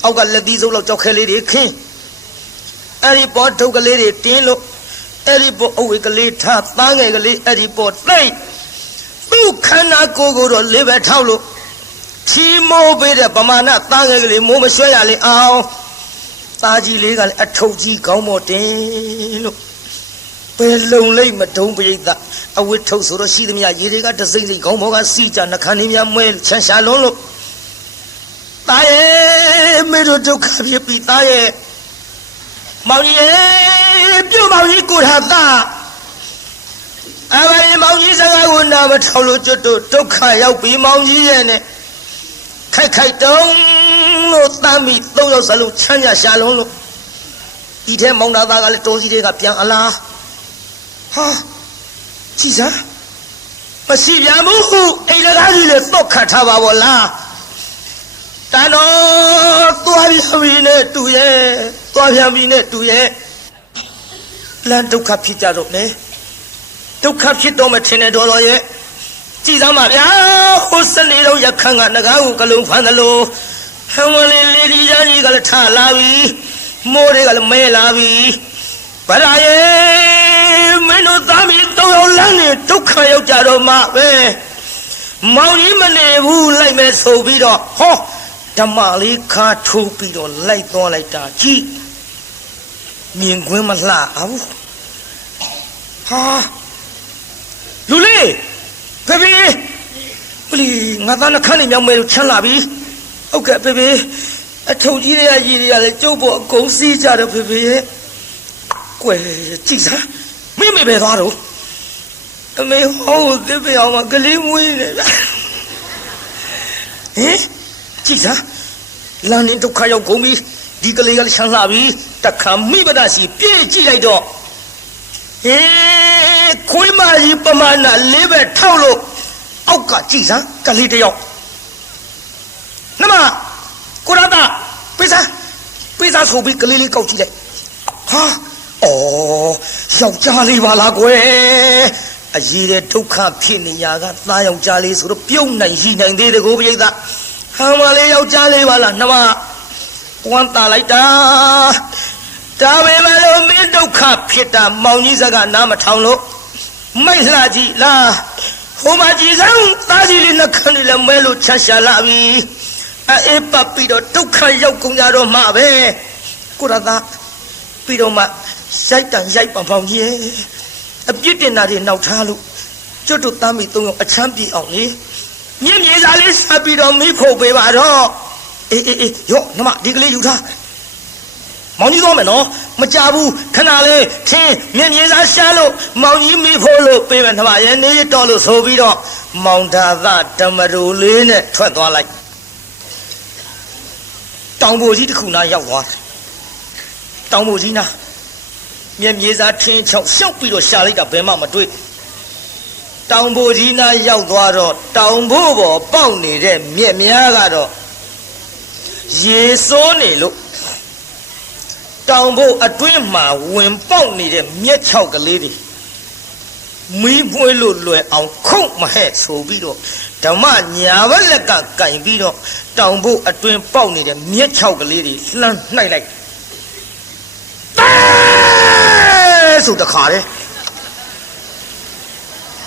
အောက်ကလက်သီးစုပ်လောက်ကြောက်ခဲလေးတွေခင်းအဲ့ဒီပေါ်ထုတ်ကလေးတွေတင်းလို့အဲ့ဒီပေါ်အဝေကလေးထားသားငယ်ကလေးအဲ့ဒီပေါ်သိမ့်သူ့ခန္ဓာကိုယ်ကိုတော့လေးပဲထောက်လို့ချီမိုးပေးတဲ့ပမာဏသားငယ်ကလေးမိုးမရွှဲရလေအောင်သားကြီးလေးကလည်းအထုပ်ကြီးကောင်းမော်တင်လို့ပဲလုံလိုက်မတုံးပိဋကအဝတ်ထုတ်ဆိုတော့ရှိသမျှရေတွေကတစိမ့်စိမ့်ခေါင်းဘောကစီကြနှခမ်းလေးများမွဲချမ်းရှာလွန်းလို့သားရဲ့မေတို့ဒုက္ခဖြစ်ပြီးသားရဲ့မောင်ကြီးရဲ့ပြုတ်မောင်ကြီးကိုထားသားအဘိမောင်ကြီးစကားကိုနာမထောင်လို့ကျွတ်တို့ဒုက္ခရောက်ပြီးမောင်ကြီးရဲ့နဲ့ခိုက်ခိုက်တုံးလို့တမ်းပြီး၃ယောက်စလုံးချမ်းသာရှာလုံးလို့ဒီထဲမောင်သားသားကလည်းတိုးစီတွေကပြန်အလားဟာကြည်စားမရှိပြန်ဘူးအိမ်လကားကြီးလည်းတော့ခတ်ထားပါဘောလားတန်တော်သွားပြန်ပြီနဲ့တူရဲ့သွားပြန်ပြီနဲ့တူရဲ့လမ်းဒုက္ခဖြစ်ကြတော့နဲ့ဒုက္ခဖြစ်တော့မထင်နဲ့တော်ရဲ့ကြည်စားပါဗျာဟိုစနေတော့ရခန်းကနဂါးကိုကလုံးဖမ်းသလိုဟံဝလေးလေးဒီကြီးကလည်းထလာပြီမိုးတွေကလည်းမဲလာပြီဗလာရဲ့မင်းတို့သားမီး၃ယောက်လမ်းနေဒုက္ခရောက်ကြတော့မှပဲမောင်ကြီးမနေဘူးလိုက်မယ်ဆိုပြီးတော့ဟောဓမ္မလေးခါထိုးပြီးတော့လိုက်သွားလိုက်တာကြည်မြင်ကွင်းမလှအောင်ဟာလူလေးဖေဖေပလီငါသားနှခမ်းနေမြောက်မဲလို့ချမ်းလာပြီဟုတ်ကဲ့ဖေဖေအထုပ်ကြီးတွေကရည်တွေကလည်းကျုပ်ပေါ်အကုန်စီးကြတယ်ဖေဖေရဲ့ကွယ်ကြည့်စားမိမိပဲသွားတော့အမေဟောသစ်ပြောင်မှာကလေးမွေးနေဗျဟင်ကြည့်စားလမ်းနေဒုက္ခရောက်ကုန်ပြီဒီကလေးကလည်းချမ်းလာပြီတခါမိဘဒစီပြေးကြည့်လိုက်တော့ဟေးခွေးမကြီးပမာဏလေးပဲထောက်လို့အောက်ကကြည့်စားကလေးတယောက်နမကိုရတာပိစာဆိုပြီးကလေးလေးကောက်ကြည့်လိုက်ဟာအော်ယောက်ျားလေးပါလားကွယ်အရေးတဲ့ဒုက္ခဖြစ်နေရကသားယောက်ျားလေးဆိုတော့ပြုံးနိုင်ရှိနိုင်သေးတယ်ကိုပြိဿဟာမလေးယောက်ျားလေးပါလားနှမဝမ်းတာလိုက်တာဒါပေမဲ့လို့မင်းဒုက္ခဖြစ်တာမောင်ကြီးစကားနားမထောင်လို့မိတ်လှကြည့်လားဟိုမှာကြည်စမ်းသားကြီးလေးနှခမ်းလေးလည်းမဲလို့ချမ်းရှာလာပြီအေးပတ်ပြီးတော့ဒုက္ခရောက်ကုန်ကြတော့မှပဲကိုရသားပြီးတော့မှရိုက်တန်ရိုက်ပံပေါင်းကြီးအပြစ်တင်တာတွေနောက်ထားလို့ကျွတ်တို့သားမိ၃ယောက်အချမ်းပြေအောင်လေမြင့်မြေစာလေးဆက်ပြီးတော့မိဖို့ပေးပါတော့အေးရော့နမဒီကလေးယူထားမောင်ကြီးသွားမယ်နော်မကြဘူးခဏလေးထင်းမြင့်မြေစာရှာလို့မောင်ကြီးမိဖို့လို့ပေးမယ်နမရဲ့နေတော့လို့ဆိုပြီးတော့မောင်ဒါသဓမ္မရူလေးနဲ့ထွက်သွားလိုက်တောင်ပေါ်ကြီးတစ်ခုနားရောက်သွားတယ်တောင်ပေါ်ကြီးနား မျက်မြေစာထင်းချောက်ရှောက်ပြီးတော့ရှာလိုက်တာဘယ်မှမတွေ့တောင်ဘိုကြီးနားရောက်သွားတော့တောင်ဘိုးပေါ်ပေါက်နေတဲ့မြက်များကတော့ရေစိုးနေလို့တောင်ဘိုးအတွင်းမှာဝင်ပေါက်နေတဲ့မြက်ချောက်ကလေးတွေမီးပွေးလို့လွယ်အောင်ခုတ်မဟဲ့ဆိုပြီးတော့ဓမ္မညာဘက်လက်ကကင်ပြီးတော့တောင်ဘိုးအတွင်းပေါက်နေတဲ့မြက်ချောက်ကလေးတွေလှမ်းနှိုက်လိုက်ဆိုတခါလေ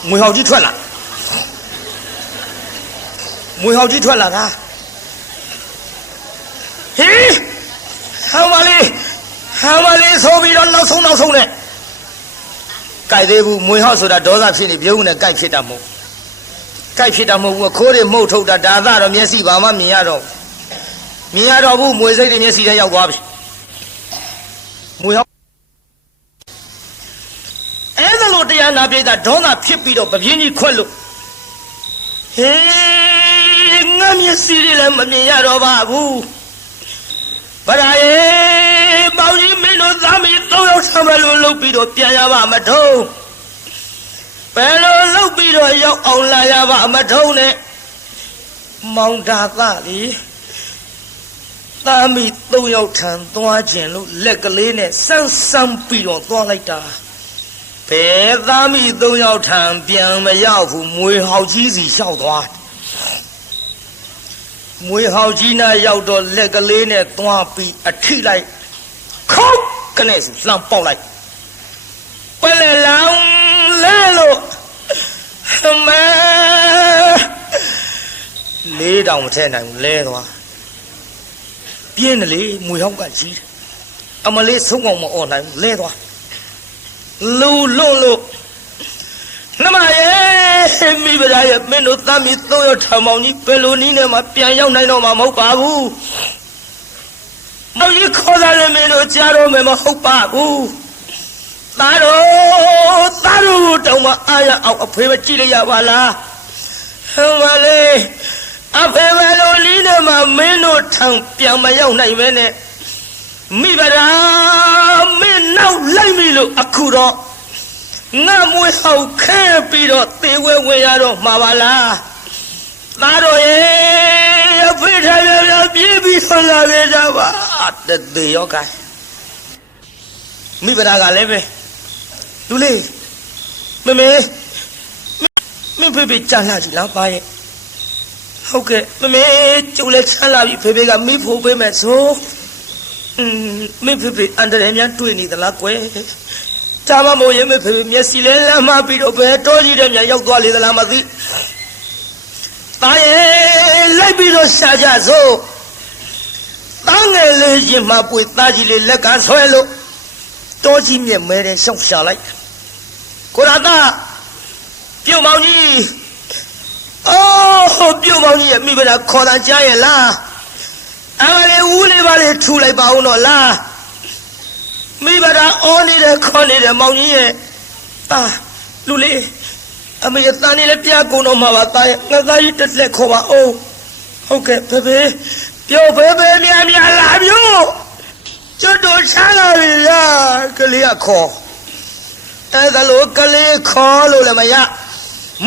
မွေဟောက်ကြီးထွက်လာမွေဟောက်ကြီးထွက်လာတာဟေးဟောမလေးဆိုပြီးတော့နောက်ဆုံးနဲ့ကြိုက်သေးဘူးမွေဟောက်ဆိုတာဒေါသဖြစ်နေပြုံးနဲ့ကြိုက်ဖြစ်တာမဟုတ်ဘူးခိုးတွေမှုတ်ထုတ်တာဒါကတော့မျက်စိဘာမှမြင်ရတော့ဘူးမွေစိတ်တွေမျက်စိထဲရောက်သွားပြီမွေဟောက်အဲ့ဒါလို့တရားနာပြိတ္တာဒေါသဖြစ်ပြီးတော့ပပြင်းကြီးခွက်လို့ဟေးငါမျက်စိတွေလည်းမမြင်ရတော့ပါဘူးဗရာယေပေါင်းကြီးမင်းတို့သားမီး၃ယောက်ဆံမလို့လှုပ်ပြီးတော့ပြန်ရပါမထုံးဘယ်လိုလှုပ်ပြီးတော့ရောက်အောင်လာရပါမထုံးနဲ့မောင်တာသလေသားမီး၃ယောက်ထံသွားခြင်းလို့လက်ကလေးနဲ့ဆန်းပြီးတော့သွားလိုက်တာဘယ်သားမီး၃ယောက်ထံပြန်မရောက်ဘူးမွေဟောက်ကြီးစီလျှောက်သွားမွေဟောက်ကြီးနာရောက်တော့လက်ကလေးနဲ့သွားပြီးအထိလိုက်ခေါက်ကနေစလှမ်းပေါက်လိုက်ပလဲလောင်လဲလို့မဲလေးတောင်မထဲနိုင်ဘူးလဲသွားပြင်းတယ်လေမွေဟောက်ကကြီးအမလေးဆုံးအောင်မអော်နိုင်ဘူးလဲသွားလူလွတ်လို့နမရဲ့မိဗရာရဲ့မင်းတို့သားမီး၃ယောက်ထောင်မောင်ကြီးဘယ်လိုနည်းနဲ့မှပြန်ရောက်နိုင်တော့မှာမဟုတ်ပါဘူး။မောင်ကြီးခေါ်လာလည်းမင်းတို့ကြားတော့မယ်မဟုတ်ပါဘူး။သားတို့တောင်မှအားရအောင်အဖေမကြည့်လိုက်ရပါလား။ဟမ်မလေးအဖေဘယ်လိုနည်းနဲ့မှမင်းတို့ထောင်ပြန်မရောက်နိုင်ပဲနဲ့မိဗရာမင်းနောက်လိုက်ပြီလို့အခုတော့ငါမွေးဟောက်ခဲပြီးတော့သေဝဲဝင်ရတော့မှာပါလားသားတို့ရဲ့အဖေထားပြပြေးပြီးဆွလာခဲ့ကြပါတသေးရောကမိဗရာကလည်းပဲလူလေးမမေမင်းဖေကြာလာကြည့်လားပါရဲ့ဟုတ်ကဲ့မမေကျုပ်လည်းချမ်းလာပြီဖေကမိဖို့ပေးမယ်ဆိုမင်းဖေအန်တရယ်များတွေ့နေသလားကွယ်တာမမို့ရင်မဖေမျက်စိလဲလမ်းမပြီးတော့ဘယ်တော်ကြီးတဲ့များရောက်သွားလေသလားမသိတာရဲ့လိုက်ပြီးတော့ရှာကြစို့တာငယ်လေးရင်မှပွေသားကြီးလေးလက်ကဆွဲလို့တော်ကြီးမြက်မဲတဲ့ရှောက်ရှာလိုက်ကိုရတာပြုတ်မောင်ကြီးအော်ပြုတ်မောင်ကြီးရဲ့မိဘတာခေါ်တာကြားရဲ့လားအမလေးဦးလေးပါလေထူလိုက်ပါဦးတော့လားမိဘတာအော်နေတဲ့ခေါ်နေတဲ့မောင်ကြီးရဲ့လူလေးအမေရဲ့တန်နေလည်းပြကုန်တော့မှာပါသားရဲ့ငါသားကြီးတက်လက်ခေါ်ပါအောင်ဟုတ်ကဲ့ဖေပြောဖေမြန်လာမျိုးကျွတ်တို့ချမ်းလာပြီလားကလေးကခေါ်အဲ့ဒါလို့ကလေးခေါ်လို့လည်းမရ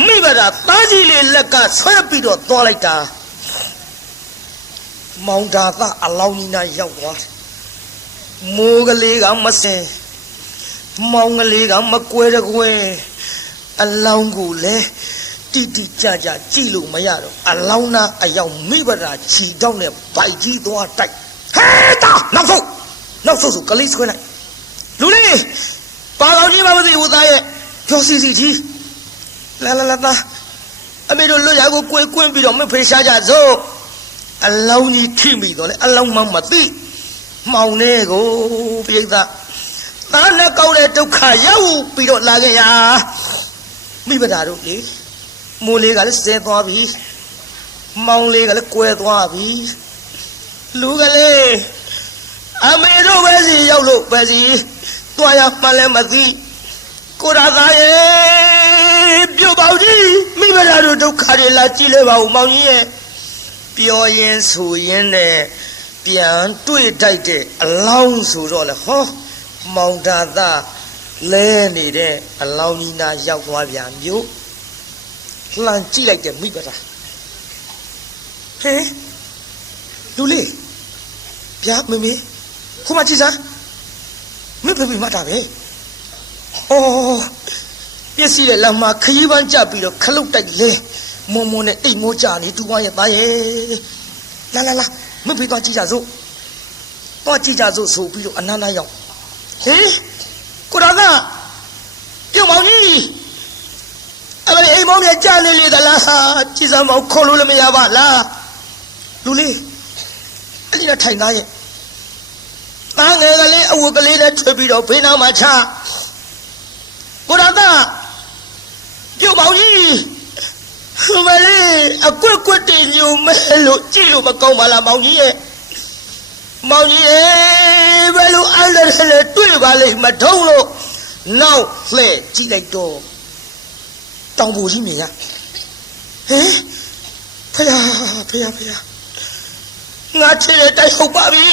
မိဘတာသားကြီးလေးလက်ကဆွဲပြီးတော့သွားလိုက်တာမောင်တာကအလောင်းကြီးနာရောက်သွားမိုးကလေးကမစင်မောင်ကလေးကမကွဲတကွဲအလောင်းကိုလည်းတိကြကြည့်လို့မရတော့အလောင်းနာအရောက်မိဘတာခြီတောက်နဲ့ဗိုက်ကြီးသွားတိုက်ဟဲတာနောက်ဆုံးကလေးဆွဲလိုက်လူလေးပါကောင်ကြီးမသိဘူးသားရဲ့ပြောစီကြီးလာသားအမေတို့လွတ်ရကိုကွင်းပြီးတော့မဖေးရှားကြစို့အလောင်းကြီးထိမိတော့လေအလောင်းမှမသိမောင်နေကိုပြိဿသားနဲ့ကောက်တဲ့ဒုက္ခရောက်ပြီးတော့လာခဲ့ရမိဘတာတို့လေမိုးလေးကလည်းဆဲသွားပြီမောင်လေးကလည်းကွဲသွားပြီလူကလေးအမေတို့ပဲစီရောက်လို့ပဲစီတွားရမှလည်းမသိကိုရသားရဲ့ပြုတ်ပေါကြီးမိဘတာတို့ဒုက္ခတွေလာကြည့်လဲပါဦးမောင်ကြီးရဲ့ပြောရင်ဆိုရင်နဲ့ပြန်တွေ့တိုက်တဲ့အလောင်းဆိုတော့လေဟောမောင်တာသား လဲနေတဲ့အလောင်းကြီးနာရောက်သွားပြန်မျိုးလှန်ကြည့်လိုက်တဲ့မိဘသားဟဲလူလေးဗျာမမေခုမှကြည့်စမ်းမိဖေဖေမှတ်တာပဲအော်ပြည့်စည်တဲ့လမ်းမှာခရီးပန်းကြပြီးတော့ခလုတ်တိုက်လဲမုံမုံနဲ့အိမ်မိုးကြနေတူဝါရဲ့သားရဲ့လာမိဖေသွားကြည့်ကြစို့သွားကြည့်ကြစို့ဆိုပြီးတော့အနားနာရောက်ဟေးကိုတော်ကပြုံမောင်ကြီးအဲ့ဒါအိမ်မောင်ကြီးကြားနေလေသလားကြည်စမ်းမောင်ခေါ်လို့လည်းမရပါလားလူလေးအဲ့ဒီကထိုင်သားရဲ့သားငယ်ကလေးအဝတ်ကလေးနဲ့ထွေပြီးတော့ဘေးနားမှာချကိုတော်ကပြုံမောင်ကြီးမလေးအကွက်ကွက်တင်ညုံမဲလို့ကြည့်လို့မကောင်းပါလားမောင်ကြီးရဲ့မောင်ကြီးရဲ့ဘယ်လိုအဲ့ဒါလဲတွေ့ပါလိမ့်မထုံးလို့နောက်လှဲ့ကြည့်လိုက်တော့တောင်ပူကြီးမြင်ရဟဲဖယားငါချစ်တဲ့တိုက်ဟုတ်ပါပြီ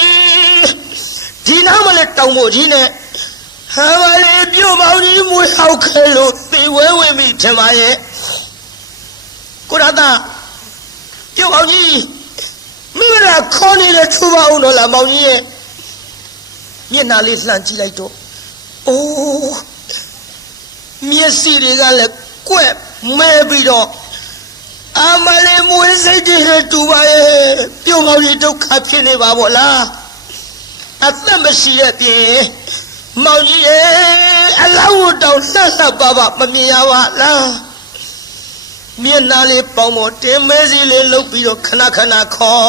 ဒီနားမလဲတောင်ပူကြီးနဲ့ဟာမလေးပြုတ်မောင်ကြီးမွေးဟောက်ခဲလို့သေဝဲဝင်ပြီထင်ပါရဲ့ကိုရတာပြုတ်မောင်ကြီးမိမရာခေါ်နေတဲ့ထူပါအောင်တော့လားမောင်ကြီးရဲ့မျက်နှာလေးလှမ်းကြည့်လိုက်တော့အိုးမျက်စိတွေကလည်းကွက်မဲပြီးတော့အမလေးမွေးစိတ်တွေတူပါရဲ့ပြုံးကောင်းကြီးဒုက္ခဖြစ်နေပါဗောလားအသက်မရှိတဲ့ပြင်မောင်ကြီးရဲ့အလောင်းတောင်လှပါမမြင်ရပါလားမျက်နှာလေးပေါင်ပေါ်တင်မဲစီလေးလှုပ်ပြီးတော့ခဏခေါ်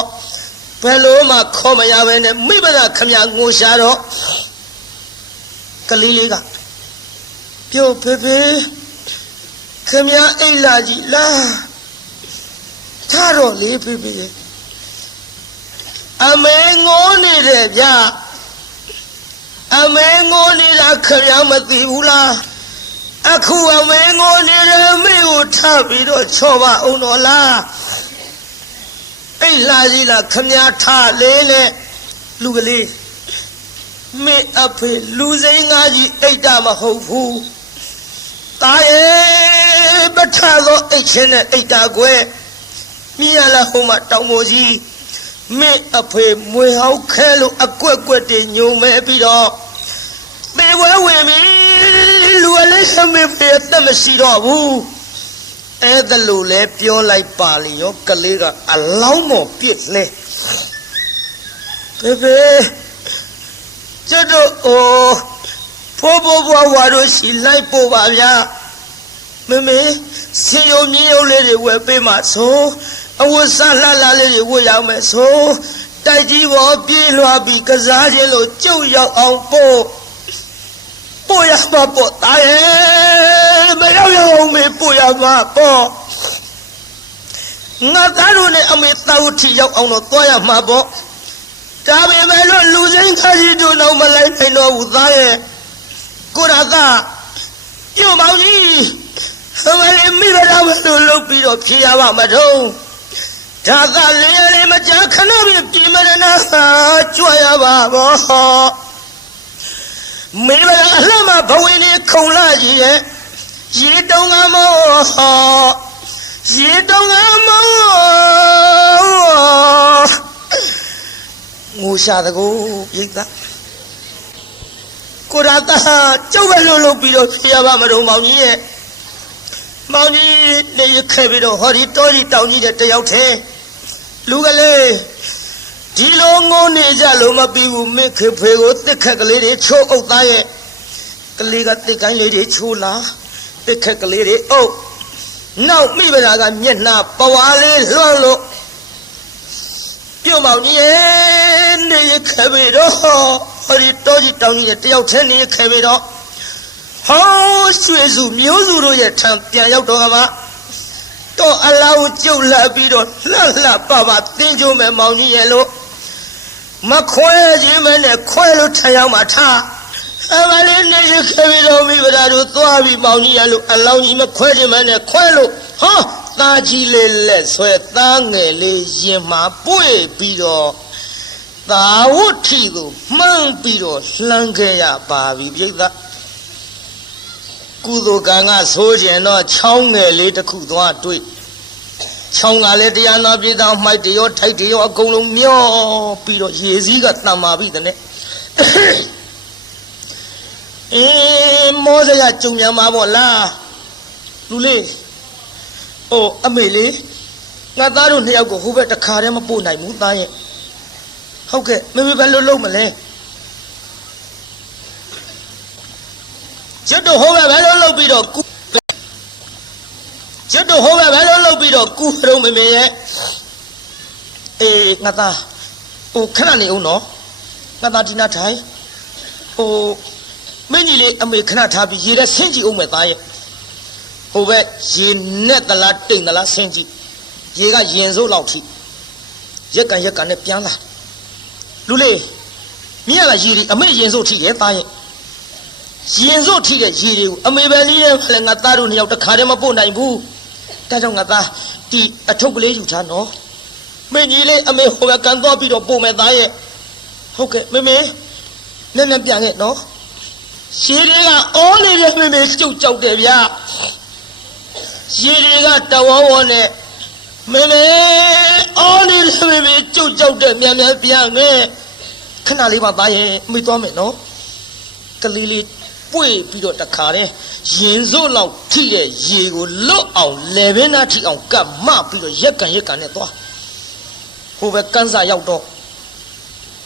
ဘယ်လိုမှခေါ်မရဘဲနဲ့မိဘသားခမငိုရှာတော့ကလေးလေးကပြုတ်ဖေခမအိတ်လာကြီးလားထားတော့လေးဖေအမေငိုနေတယ်ဗျအမေငိုနေတာခမမသိဘူးလားအခုအမေငိုနေတယ်မိကိုထပြီးတော့ချော့ပါအောင်တော့လားအိတ်လာကြီးလားခမထားလေးနဲ့လူကလေးမေအဖေလူစိမ်းငါကြီးအိတ်တာမဟုတ်ဘူးတာရဲ့ပထသောအိတ်ချင်းနဲ့အိတ်တာကွယ်မြင်ရလားဟိုမှာတောင်မိုးကြီးမေအဖေမွေဟောက်ခဲလို့အကွက်တွေညုံမဲပြီးတော့သေဝဲဝင်ပြီလူအလေးစမေဖေအသက်မရှိတော့ဘူးအဲ့ဒါလို့လဲပြောလိုက်ပါလေရောကလေးကအလောင်းမော်ပြစ်လဲဖေကျွတ်တို့အိုဖိုးဘွားဝါတို့ရှိလိုက်ပို့ပါဗျာမမေစင်ယုံမြင်းရုပ်လေးတွေဝယ်ပေးမှာဆိုအဝတ်စားလှလေးတွေဝတ်ရမယ်ဆိုတိုက်ကြီးပေါ်ပြေးလွှားပြီးကစားခြင်းလို့ကြုတ်ရောက်အောင်ပို့ရမှာပေါ့တာရဲ့မရောက်ရအောင်မေပို့ရမှာပေါ့ငါသားတို့နဲ့အမေသားတို့ထိရောက်အောင်တော့သွားရမှာပေါ့ဒါပေမဲ့လို့လူစိမ်းခါကြီးတို့တော့မလိုက်နိုင်တော့ဘူးသားရဲ့ကိုရသာပြုတ်မောင်ကြီးအမလေးမိဘတော်ဘယ်လိုလုပ်ပြီးတော့ဖြေရပါမတော့ဒါကလေးမကြခဏပြင်မရနာကြွရပါဘောမိဘအလှမဘဝင်နေခုံလာကြီးရဲ့ရေတုံးကမောငိုရှာတကူပြိတ္တာကိုရတာကျုပ်ပဲလို့လုပ်ပြီးတော့ဖြေရပါမတော့မောင်ကြီးရဲ့မောင်ကြီးနေရခဲ့ပြီးတော့ဟောဒီတောကြီးတောင်ကြီးတဲ့တယောက်ထဲလူကလေးဒီလိုငိုနေကြလို့မပြီးဘူးမိခေဖေကိုတစ်ခက်ကလေးတွေချိုးအုပ်သားရဲ့ကလေးကတစ်ကိုင်းလေးတွေချိုးလာတစ်ခက်ကလေးတွေအုပ်နောက်မိဗလာကမျက်နှာပဝါလေးလွှမ်းလို့ပြုံမောင်ကြီးရဲ့နေရခဲ့ပြီးတော့ဟောဒီတောကြီးတောင်ကြီးတဲ့တယောက်ထဲနေခဲ့ပြီးတော့ဟောရွှေစုမျိုးစုတို့ရဲ့ထံပြန်ရောက်တော့ကမှတော့အလောင်းကျုပ်လာပြီးတော့လှပတင်းကျုံမဲ့မောင်ကြီးရဲ့လို့မခွဲခြင်းမနဲ့ခွဲလို့ထံရောက်မှထားအမလေးနေရခဲ့ပြီးတော့မိဗလာတို့သွားပြီးမောင်ကြီးရဲ့လို့အလောင်းကြီးမခွဲခြင်းမနဲ့ခွဲလို့ဟောသားကြီးလေးလက်ဆွဲသားငယ်လေးရင်မှာပွေပြီးတော့သာဝဋ္ဌိကိုမှန်းပြီးတော့လှမ်းခဲ့ရပါပြီပြိဿ ကုသိုလ်ကံကဆိုးကျင်တော့ချောင်းငယ်လေးတစ်ခုသွားတွေ့ချောင်းကလည်းတရားနာပြည်တော်မှိုက်တရောထိုက်တရောအကုန်လုံးမျောပြီးတော့ရေစည်းကတန်မာပြီတဲ့မောစရာကြုံမြန်မှာပေါ့လားလူလေးအိုအမေလေးငါသားတို့နှစ်ယောက်ကိုဟိုဘက်တခါတည်းမပို့နိုင်ဘူးသားရဲ့ဟုတ်ကဲ့မေမေဘယ်လိုလုပ်မလဲကျွတ်တို့ဟိုဘက်ဘယ်လိုလုပ်ပြီးတော့ကျွတ်တို့ဟိုဘက်ဘယ်လိုလုပ်ပြီးတော့ကူရုံမေမေရဲ့အေးငါသားဟိုခဏနေအောင်နော်ငါသားဒီနာထိုင်ဟိုမင်းကြီးလေးအမေခဏထားပြီးရေထဲဆင်းကြည့်အောင်မယ်သားရဲ့ဟိုဘက်ရေနဲ့တလားတိမ်တလားဆင်းကြည့်ရေကရင်စိုးလောက်ထိရက်ကန်နဲ့ပြန်လာလူလေးမြင်ရလားရေဒီအမေရင်စိုးထိရဲ့သားရဲ့ရင်စိုးထိတဲ့ရေတွေကိုအမေပဲလေးနဲ့လည်းငါသားတို့နှစ်ယောက်တခါတည်းမပို့နိုင်ဘူးဒါကြောင့်ငါသားဒီအထုပ်ကလေးယူချာနော်မင်းကြီးလေးအမေဟိုဘက်ကန်သွားပြီးတော့ပို့မယ်သားရဲ့ဟုတ်ကဲ့မေမေနဲ့ပြန်ခဲ့နော်ရေတွေကအော်နေတဲ့မေမေကျုပ်ကြောက်တယ်ဗျာရေတွေကတဝေါနဲ့မေမေအော်နေတဲ့မေမေကျုပ်ကြောက်တယ်မြန်ပြန်ခဲ့ခဏလေးပါသားရဲ့မေသွားမယ်နော်ကလေးလေးပွေပြီးတော့တခါတည်းရင်စိုးလောက်ထိတဲ့ရေကိုလွတ်အောင်လေဘင်းသားထိအောင်ကတ်မပြီးတော့ရက်ကန်နဲ့သွားဟိုဘက်ကန်းစာရောက်တော့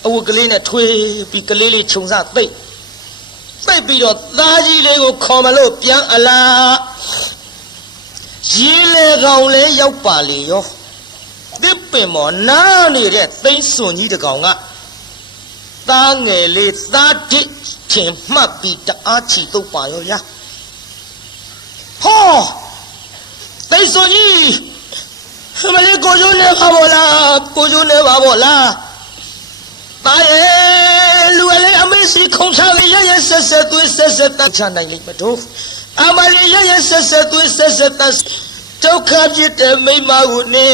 အဝတ်ကလေးနဲ့ထွေးပြီးကလေးလေးခြုံစားသိပ်ပြီးတော့သားကြီးလေးကိုခေါ်မလို့ပြန်အလားရေလေကောင်လေးရောက်ပါလေရောတစ်ပင်မော်နားနေတဲ့သိန်းစွန်ကြီးတကောင်ကသားငယ်လေးသားတစ်ထင်မှတ်ပြီးတအားချီတုပ်ပါရောဗျာဟောသိန်းစွန်ကြီးမလေးကိုကျိုးနေပါဘောလားသားရဲ့လူအလေးအမေစီခုံချရရဆက်သွေးဆက်တတ်ချနိုင်လိမ့်မတို့အမလေးရဆက်သွေးဆက်တတ်ဒုက္ခဖြစ်တဲ့မိမကိုနေ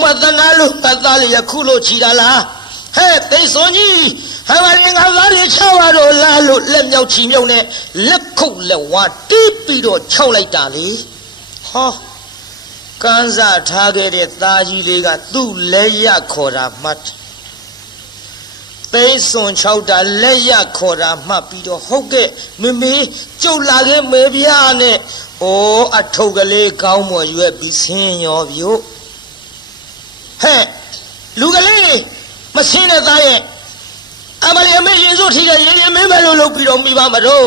မတနာလို့တတ်သားလေးရခုလို့ချီတာလားဟဲ့သိစွန်ကြီးဟမလေးငါသားလေးချောက်ရတော့လားလို့လက်မြောက်ချီမြုံနဲ့လက်ခုတ်လက်ဝါတီးပြီးတော့ခြောက်လိုက်တာလေဟောကန်းစားထားခဲ့တဲ့သားကြီးလေးကသူ့လက်ရခေါ်တာမှတ်သိစွန်6တာလက်ရခေါ်တာမှတ်ပြီးတော့ဟုတ်ကဲ့မမေကျုပ်လာခဲ့မေဗျာနဲ့အိုးအထုပ်ကလေးကောင်းမွန်ရွက်ပြီးဆင်းရောဗျို့ဟဲ့လူကလေးမဆင်းတဲ့သားရဲ့အမလေးအမေရင်စိုးထိတဲ့ရေမင်းပဲလို့လုပ်ပြီးတော့မိပါမတော့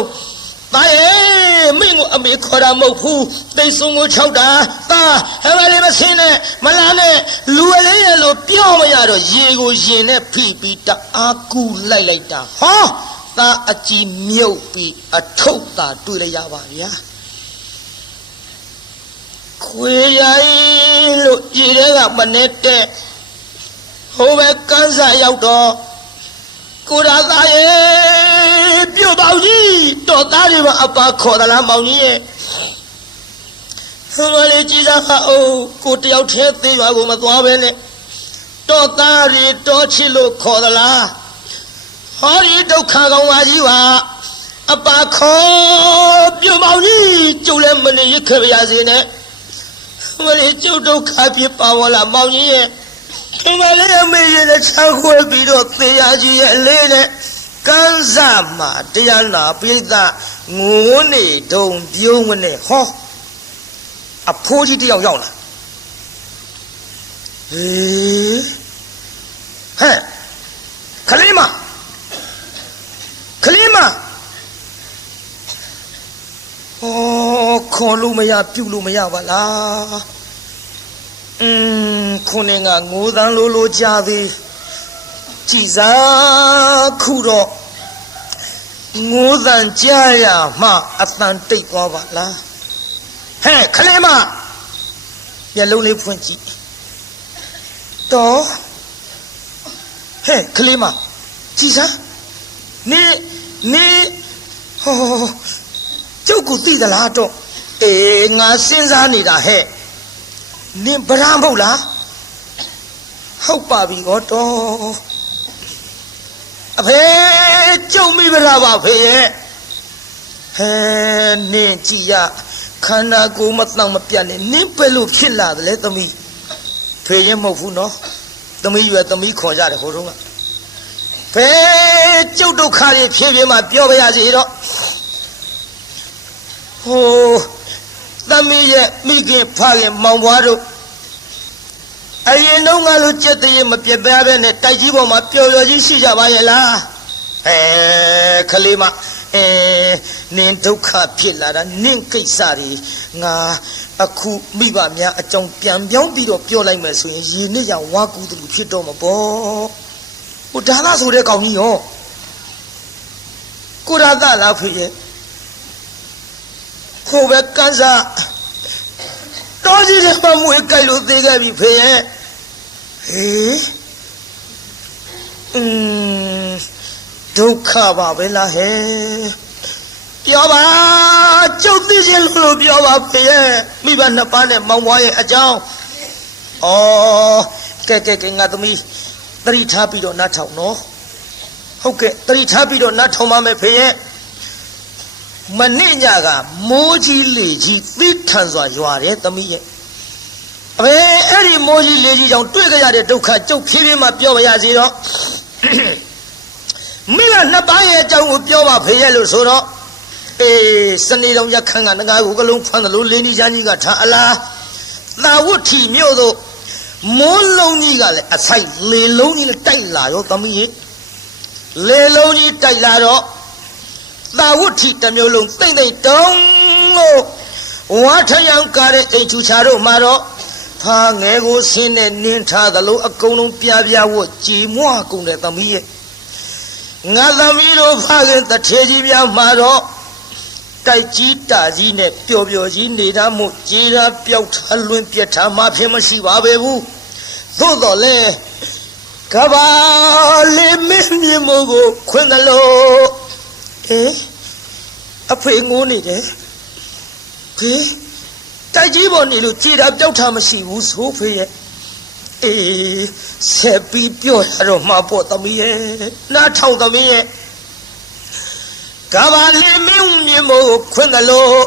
သားရဲ့မင်းကိုအမေခေါ်တာမဟုတ်ဘူးသိစွန်ကို6တာသားအမလေးမဆင်းနဲ့မလာနဲ့လူကလေးရဲ့လို့ပြောမရတော့ရေကိုရင်နဲ့ဖိပြီးတအားကူလိုက်တာဟောသားအကြည်မြုပ်ပြီးအထုပ်သာတွေ့လိုက်ရပါဗျာခွေရိုင်းလို့ရေတွေကမနေတဲ့ဟိုဘက်ကန်းစာရောက်တော့ကိုရာသားရဲ့ပြုတ်ပေါကြီးတော်သားတွေမှာအပါခေါ်သလားမောင်ကြီးရဲ့ဟိုမလေးကြည်စားဟာအိုးကိုတယောက်ထဲသေးရွာကိုမသွားပဲနဲ့တော်သားတွေတော်ချစ်လို့ခေါ်သလားဟောဒီဒုက္ခကောင်ပါကြီးပါအပါခေါ်ပြုတ်ပေါကြီးကျုပ်လည်းမနေရခဲ့ပါစေနဲ့မလေးကျုပ်ဒုက္ခဖြစ်ပါဝလားမောင်ကြီးရဲ့မလေးအမေရဲ့ချမ်းခွဲပြီးတော့သေရကြီးရဲ့အလေးနဲ့ကန်းစားမှာတရားနာပြိဿငိုးနေတုံပြုံးမနဲ့ဟောအဖိုးကြီးတယောက်ရောက်လာဟေးဟဲ့ခလေးမခေါ်လို့မရပြုတ်လို့မရပါလားခုနေကငိုးတန်းလိုကြသည်ကြည်စားခုတော့ငိုးတန်းကြရမှအတန်တိတ်သွားပါလားဟဲ့ခလေးမမျက်လုံးလေးဖွင့်ကြည့်တော့ဟဲ့ခလေးမကြည်စားနေဟောကျုပ်ကိုသိသလားတော့အေးငါစဉ်းစားနေတာဟဲ့နင်ဗရမ်းမဟုတ်လားဟုတ်ပါပြီတော့အဖေကျုံမိဗရပါဖေရဲ့ နင်းကြည့်ရခန္ဓာကိုယ်မတောင့်မပြတ်နဲ့နင်းပဲလို့ဖြစ်လာတယ်လေသမီးဖေရင်မဟုတ်ဘူးနော်သမီးရွယ်သမီးခွန်ကြတယ်ဟိုတုန်းကဖေကျုပ်ဒုက္ခတွေဖြည်းဖြည်းမှပြောပြရစီတော့ဟိုသမီးရဲ့မိခင်ဖခင်မောင်ဘွားတို့အရင်တုန်းကလို့ကြက်တည်းမပြတ်ပြားပဲနဲ့တိုက်ကြီးပေါ်မှာပျော်ပျော်ကြီးရှိကြပါရဲ့လားခလေးမနင်းဒုက္ခဖြစ်လာတာနင်းကိစ္စတွေငါအခုမိဘများအကြောင်းပြန်ပြောင်းပြီးတော့ပြောလိုက်မယ်ဆိုရင်ရေနစ်ရောင်ဝါကူတူဖြစ်တော့မှာပေါ့ဟိုဒါသာဆိုတဲ့ကောင်ကြီးရောကိုရသလားဖေရဲ့ဟိုပဲကန်းစားတော်ကြီးတဲ့မမွေးကြိုက်လို့သေးခဲ့ပြီဖေရဲ့ဟေးဒုက္ခပါပဲလားဟဲ့ပြောပါကျုပ်သိချင်းလို့ပြောပါဖေရဲ့မိဘနှစ်ပါးနဲ့မောင်ဘွားရဲ့အကြောင်းဩကဲငါသမီးသတိထားပြီးတော့နားထောင်နော်ဟုတ်ကဲ့သတိထားပြီးတော့နားထောင်ပါမယ်ဖေရဲ့မနေ့ညကမိုးကြီးလေကြီးသီးထန်စွာရွာတယ်သမီးရဲ့အဲ့ဒီမိုးကြီးလေကြီးကြောင့်တွေ့ကြရတဲ့ဒုက္ခကျုပ်ဖြည်းဖြည်းမှပြောပါရစေတော့မိဘနှစ်ပါးရဲ့အကြောင်းကိုပြောပါဖေရဲ့လို့ဆိုတော့စနေတော်ရခန်းကငါးကိုကလုံးဖွမ်းသလိုလေးနီးချမ်းကြီးကထားအလားသာဝတ်ထီမြို့သို့မိုးလုံးကြီးကလည်းအဆိုင်လေလုံးကြီးနဲ့တိုက်လာရောသမီးရဲ့လေလုံးကြီးတိုက်လာတော့သာဝတ်ထီတစ်မျိုးလုံးတိတ်တုံးလို့ဝါထယံကားတဲ့အိမ်ချူချာတို့မှာတော့ဖာငယ်ကိုဆင်းနဲ့နင်းထားသလိုအကုန်လုံးပြပြဝတ်ကြည်မွကုန်တဲ့သမီးရဲ့ငါသမီးတို့ဖခင်တထေကြီးများမှာတော့တိုက်ကြီးတာကြီးနဲ့ပျော်ပျော်ကြီးနေတာမို့ကြေးတာပျောက်ထားလွင်ပြက်ထားမှဖြစ်မရှိပါပဲဘူးသို့တော်လဲကဘာလေးမင်းမြေမို့ကိုခွင်တယ်လို့အဖေငိုးနေတယ်ဖေတိုက်ကြီးပေါ်နေလို့ကြေးတာပျောက်ထားမရှိဘူးဆိုဖေရဲ့ဆက်ပြီးပြောရတော့မှာပေါ့သမီးရဲ့နားထောင်သမီးရဲ့ကဘာလေးမင်းမြေမို့ခွင်တယ်လို့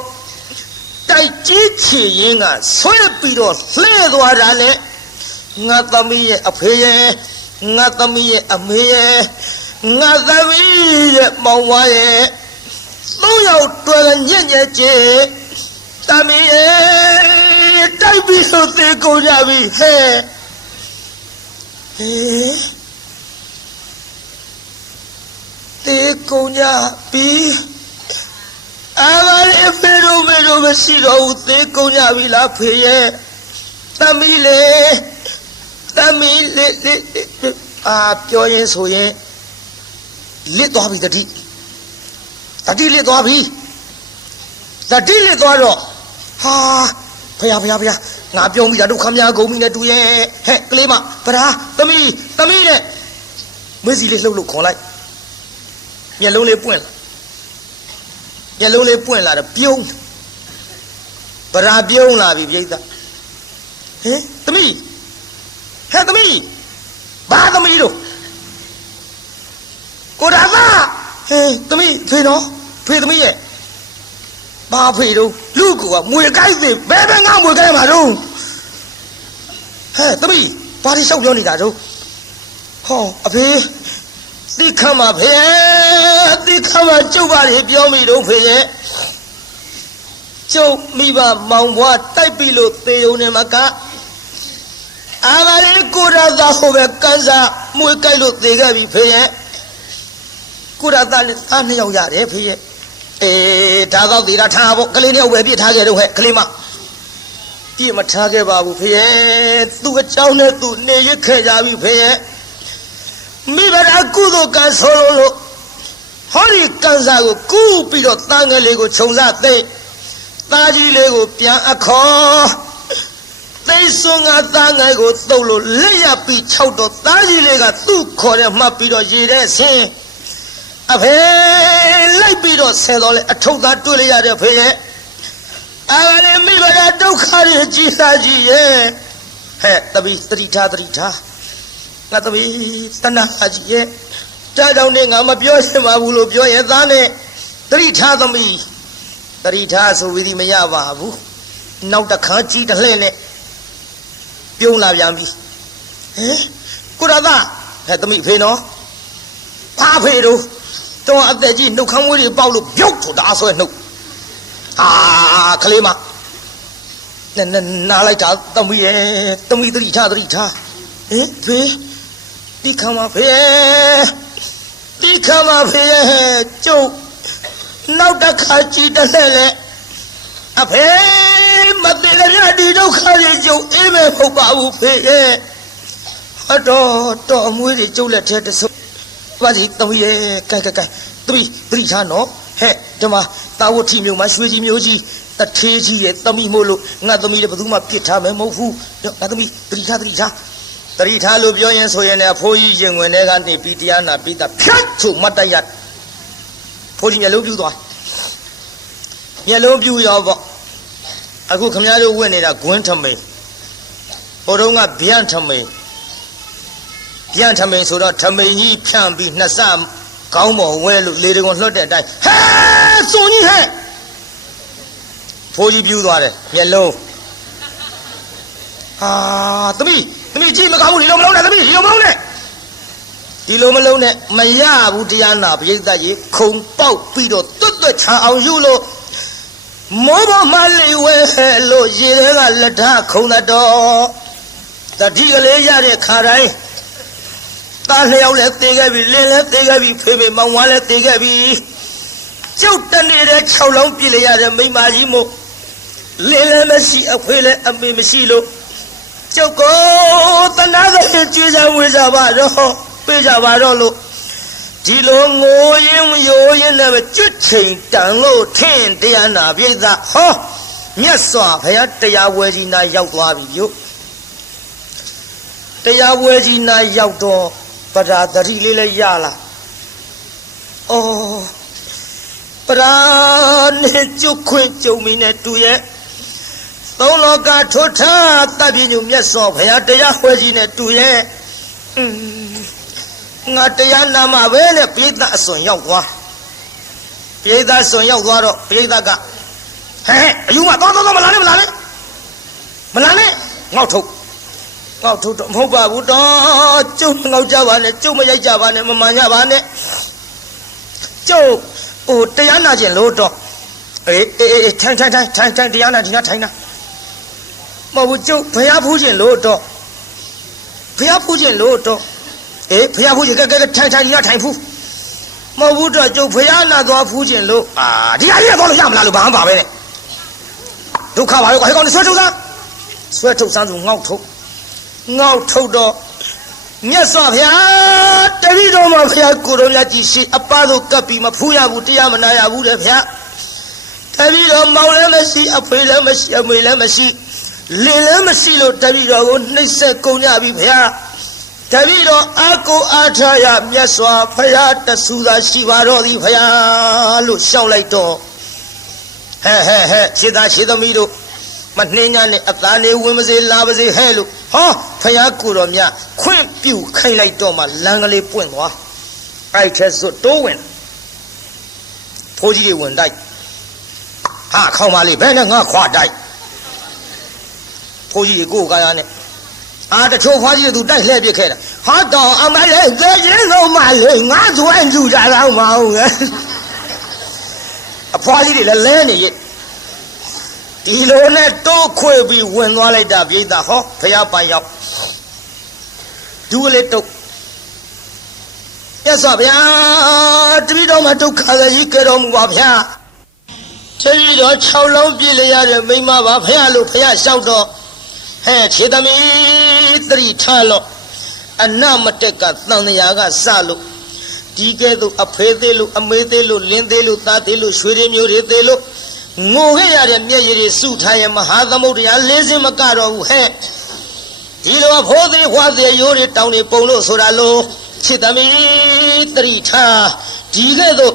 တိုက်ကြီးချီရင်ကဆွဲပြီးတော့လှဲသွားတာလေငါသမီးရဲ့အဖေရဲ့ငါသမီးရဲ့အမေရဲ့ငါသမီးရဲ့မောင်ဝါရဲ့သုံးယောက်တွေ့ညံ့ညံ့ချေသမီးရဲ့တိုက်ပြီးဆိုသေးကုန်ကြပြီဟဲ့တေကုန်ကြပြီအားလည်းဖေတို့မရှိတော့ဘူးသေကုန်ကြပြီလားဖေရဲ့သမီးလေးပြောရင်ဆိုရင်လစ်သွားပြီတတိလစ်သွားပြီတတိလစ်သွားတော့ဟာဖယားငါပြောမိတာဒုက္ခများကုန်ပြီနဲ့တူရဲ့ဟဲ့ကလေးမဗရာသမီးနဲ့မွေးစီလေးလှုပ်ခေါ်လိုက်မျက်လုံးလေးပွင့်လာတော့ပြုံးဗရာပြုံးလာပြီပြိဿသမီးဘာသမီးတို့ကိုဒါသာသမီးဖေနော်ဖေသမီးရဲ့ဘာဖေတို့လူကမွေကိုက်သေးဘယ်ငါမွေကိုက်မှာတော့သမီးဘာဒီလျှောက်ပြောနေတာတို့ဟောအဖေသိခမ်းပါဖေကျုပ်ပါလေပြောမိတော့ဖေရဲ့ကျုပ်မိဘမောင်ဘွားတိုက်ပြီလို့သေုံနေမှာကအာမလေးကိုရသာဟိုပဲကန်းစားမွေးကြိုက်လို့သေခဲ့ပြီဖေရဲ့ကိုရသာနဲ့သားနှစ်ယောက်ရတယ်ဖေရဲ့ဒါတော့သေတာထားဖို့ကလေးနှစ်ယောက်ပဲပြစ်ထားခဲ့တော့ဟဲ့ကလေးမပြစ်မထားခဲ့ပါဘူးဖေရဲ့သူ့အကြောင်းနဲ့သူနေရခဲ့ကြပြီဖေရဲ့မိဘရာကုသိုလ်ကံဆိုလို့ဟောဒီကံစားကိုကူးပြီးတော့တန်ငယ်လေးကိုခြုံစားသိသားကြီးလေးကိုပြန်အခေါ်သိစွန်ကသားငယ်ကိုတုပ်လို့လက်ရပြီး၆တော့သားကြီးလေးကသူ့ခေါ်တဲ့မှတ်ပြီးတော့ရေတဲ့ဆင်းအဖေလိုက်ပြီးတော့ဆဲတော့လေအထုပ်သားတွေ့လိုက်ရတဲ့ဖေရဲ့အားလည်းမိဘရာဒုက္ခတွေကြီးစားကြီးရဲ့ဟဲ့တပီသတိထားငါသမီးတဏှာကြီးရဲ့တားကြောင့်နဲ့ငါမပြောရှင်ပါဘူးလို့ပြောရဲ့သားနဲ့သတိထားသမီး တရိထားဆိုဝီဒီမရပါဘူးနောက်တစ်ခါကြီးတစ်လှည့်နဲ့ပြုံးလာပြန်ပြီဟင်ကိုရသားဟဲ့သမီးဖေနော်ဘာဖေတို့တော့အသက်ကြီးနှုတ်ခမ်းမွေးတွေပေါက်လို့ပြုတ်ထုတ်တာဆွဲနှုတ်ဟာကလေးမနားလိုက်တာသမီးရဲ့သမီးတရိထားဟင်ဖေဒီခမ်းမဖေဒီခမ်းမဖေကျုပ်နောက်တစ်ခါကြည့်တဲ့လေအဖေမသိကြရဒီဒုက္ခတွေကျုပ်အေးမဲ့မဟုတ်ပါဘူးဖေရဲ့ဟတော့အမွေးတွေကျုပ်လက်ထဲတဆုပ်ပါစီသမီးရဲ့ကဲသမီးတရိထားနော်ဟဲ့ဒီမှာတာဝတ်ထီမျိုးမှာရွှေကြီးမျိုးကြီးတထေးကြီးရဲ့သမီးမို့လို့ငါသမီးလည်းဘယ်သူမှပြစ်ထားမယ်မဟုတ်ဘူးငါသမီးတရိထားလို့ပြောရင်ဆိုရင်လည်းအဖိုးကြီးရင်ဝင်ထဲကနေပြီးတရားနာပြီးတာဖြတ်ဆိုမတ်တိုက်ရဖိုးကြီးမျက်လုံးပြူသွားမျက်လုံးပြူရောပေါ့အခုခမည်းတော်ဝင်နေတာဂွန်းထမိန်ဟိုတုန်းကဗျံထမိန်ဆိုတော့ထမိန်ကြီးဖြန့်ပြီးနှစ်ဆကောင်းပေါ်ဝဲလို့လေတကွန်လွှတ်တဲ့အတိုင်းဟဲစုံကြီးဟဲ့ဖိုးကြီးပြူသွားတယ်မျက်လုံးဟာသမီးကြည့်မကောင်းဘူးဒီလိုမလုံးနဲ့သမီးဒီလိုမလုံးနဲ့မရဘူးတရားနာပရိသတ်ကြီးခုံပေါက်ပြီးတော့တွတ်ချအောင်ယူလို့မောဘမလေးဝဲလို့ရေထဲကလက်ထခုံတော်တတိကလေးရတဲ့ခါတိုင်းတားလျောက်လည်းသေးခဲ့ပြီလင်းလည်းသေးခဲ့ပြီဖေမေမောင်ဝါလည်းသေးခဲ့ပြီကျုပ်တနေတဲ့6လုံးပြည့်လေရတဲ့မိမကြီးမို့လင်းလည်းမရှိအခွေလည်းအမေမရှိလို့ကျုပ်ကိုတနာတဲ့ကြည်စံဝေးကြပါတော့ပေးကြပါတော့လို့ဒီလိုငိုရင်ရိုးရင်နဲ့ကျွတ်ချိန်တန်လို့ထင်တရားနာပြိဿဟောမြတ်စွာဘုရားတရားဝဲကြီးနာရောက်သွားပြီပြုတရားဝဲကြီးနာရောက်တော့ပဓာတတိလေးလည်းရလာအော်ပဓာနဲ့ကျွတ်ခွင့်ကြုံမီနဲ့တူရဲ့သုံးလောကထွတ်ထားတပ်ပြညုမြတ်စွာဘုရားတရားဝဲကြီးနဲ့တူရဲ့ငါတရားနာမှာပဲနဲ့ပိဋကအစွန်ရောက်သွားပိဋအစွန်ရောက်သွားတော့ပိဋကဟဲ့အယူမတော့မလာနဲ့ငေါ့ထုတ်တော့မဟုတ်ပါဘူးတော့ကျုပ်ငေါ့ကြပါနဲ့ကျုပ်မရိုက်ကြပါနဲ့မမှန်ကြပါနဲ့ကျုပ်ဟိုတရားနာခြင်းလို့တော့အေးထိုင်တရားနာဒီနာထိုင်နာမဟုတ်ဘူးကျုပ်ဘုရားဖူးခြင်းလို့တော့အေးဘုရားဖူးခြင်းကဲထိုင်ဒီနာထိုင်ဖူးမဟုတ်ဘူးတော့ကျုပ်ဘုရားနာသွားဖူးခြင်းလို့ဒီဟာကြီးတော့လို့ရမလားလို့ဘာမှပါပဲနဲ့ဒုက္ခပါပဲကွာဟဲ့ကောင်ဆွဲထုတ်စမ်းဆိုငေါ့ထုတ်တော့မြတ်စွာဘုရားတပည့်တော်မှာဘုရားကိုယ်တော်မြတ်ကြီးရှိအပသို့ကပ်ပြီးမဖူးရဘူးတရားမနာရဘူးတဲ့ဗျာတပည့်တော်မောင်လည်းမရှိအဖေလည်းမရှိအမေလည်းမရှိလင်လည်းမရှိလို့တပည့်တော်ကိုနှိပ်စက်ကုန်ကြပြီဗျာတပည့်တော်အာကိုအားထားရမြတ်စွာဘုရားတဆူသာရှိပါတော့သည်ဗျာလို့ရှောက်လိုက်တော့ဟဲ့ခြေသားခြေသမီးတို့မနှင်းညာနဲ့အသားလေးဝင်မစေလာပါစေဟဲ့လို့ဟောဘုရားကိုယ်တော်မြတ်ခွင့်ပြုခိုင်းလိုက်တော့မှလမ်းကလေးပွင့်သွားအဲ့ထက်စွတ်တိုးဝင်ဖိုးကြီးတွေဝင်တိုက်ဟာခေါင်းမလေးဘယ်နဲ့ငါခွာတိုက်ဖိုးကြီးကိုယ်ကာယနဲ့တချို့ဖွားကြီးတွေသူတိုက်လှည့်ပြခဲ့တာဟာတော့အမလေးကဲရင်တော့မလေးငါကျွမ်းကြည့်ကြတော့မအောင်ငယ်အဖွားကြီးတွေလည်းလဲနေရဲ့ဒီလိုနဲ့တိုးခွေပြီးဝင်သွားလိုက်တာပြိဿဟောဖျားပိုင်ရောက်ဒူးလေးတုတ်မြတ်စွာဘုရားတပည့်တော်မှာဒုက္ခကြီးကြတော်မူပါဗျာတပည့်တော်6လုံးပြည့်လျရတဲ့မိမပါဖျားလို့ဖျားလျှောက်တော့ဟဲ့ခြေသမီးသတိထားလို့အနမတက်ကသံဃာကစလို့ဒီကဲ့သို့အဖေသေးလို့အမေသေးလို့လင်းသေးလို့သားသေးလို့ရွှေရည်မျိုးတွေသေးလို့ငိုခဲ့ရတဲ့မျက်ရည်တွေစုထားရင်မဟာသမုဒ္ဒရာ၄စင်းမကတော့ဘူးဟဲ့ဒီလိုဖိုးသေးဝါသေးရိုးတွေတောင်းနေပုံလို့ဆိုတာလို့ခြေသမီးသတိထားဒီကဲ့သို့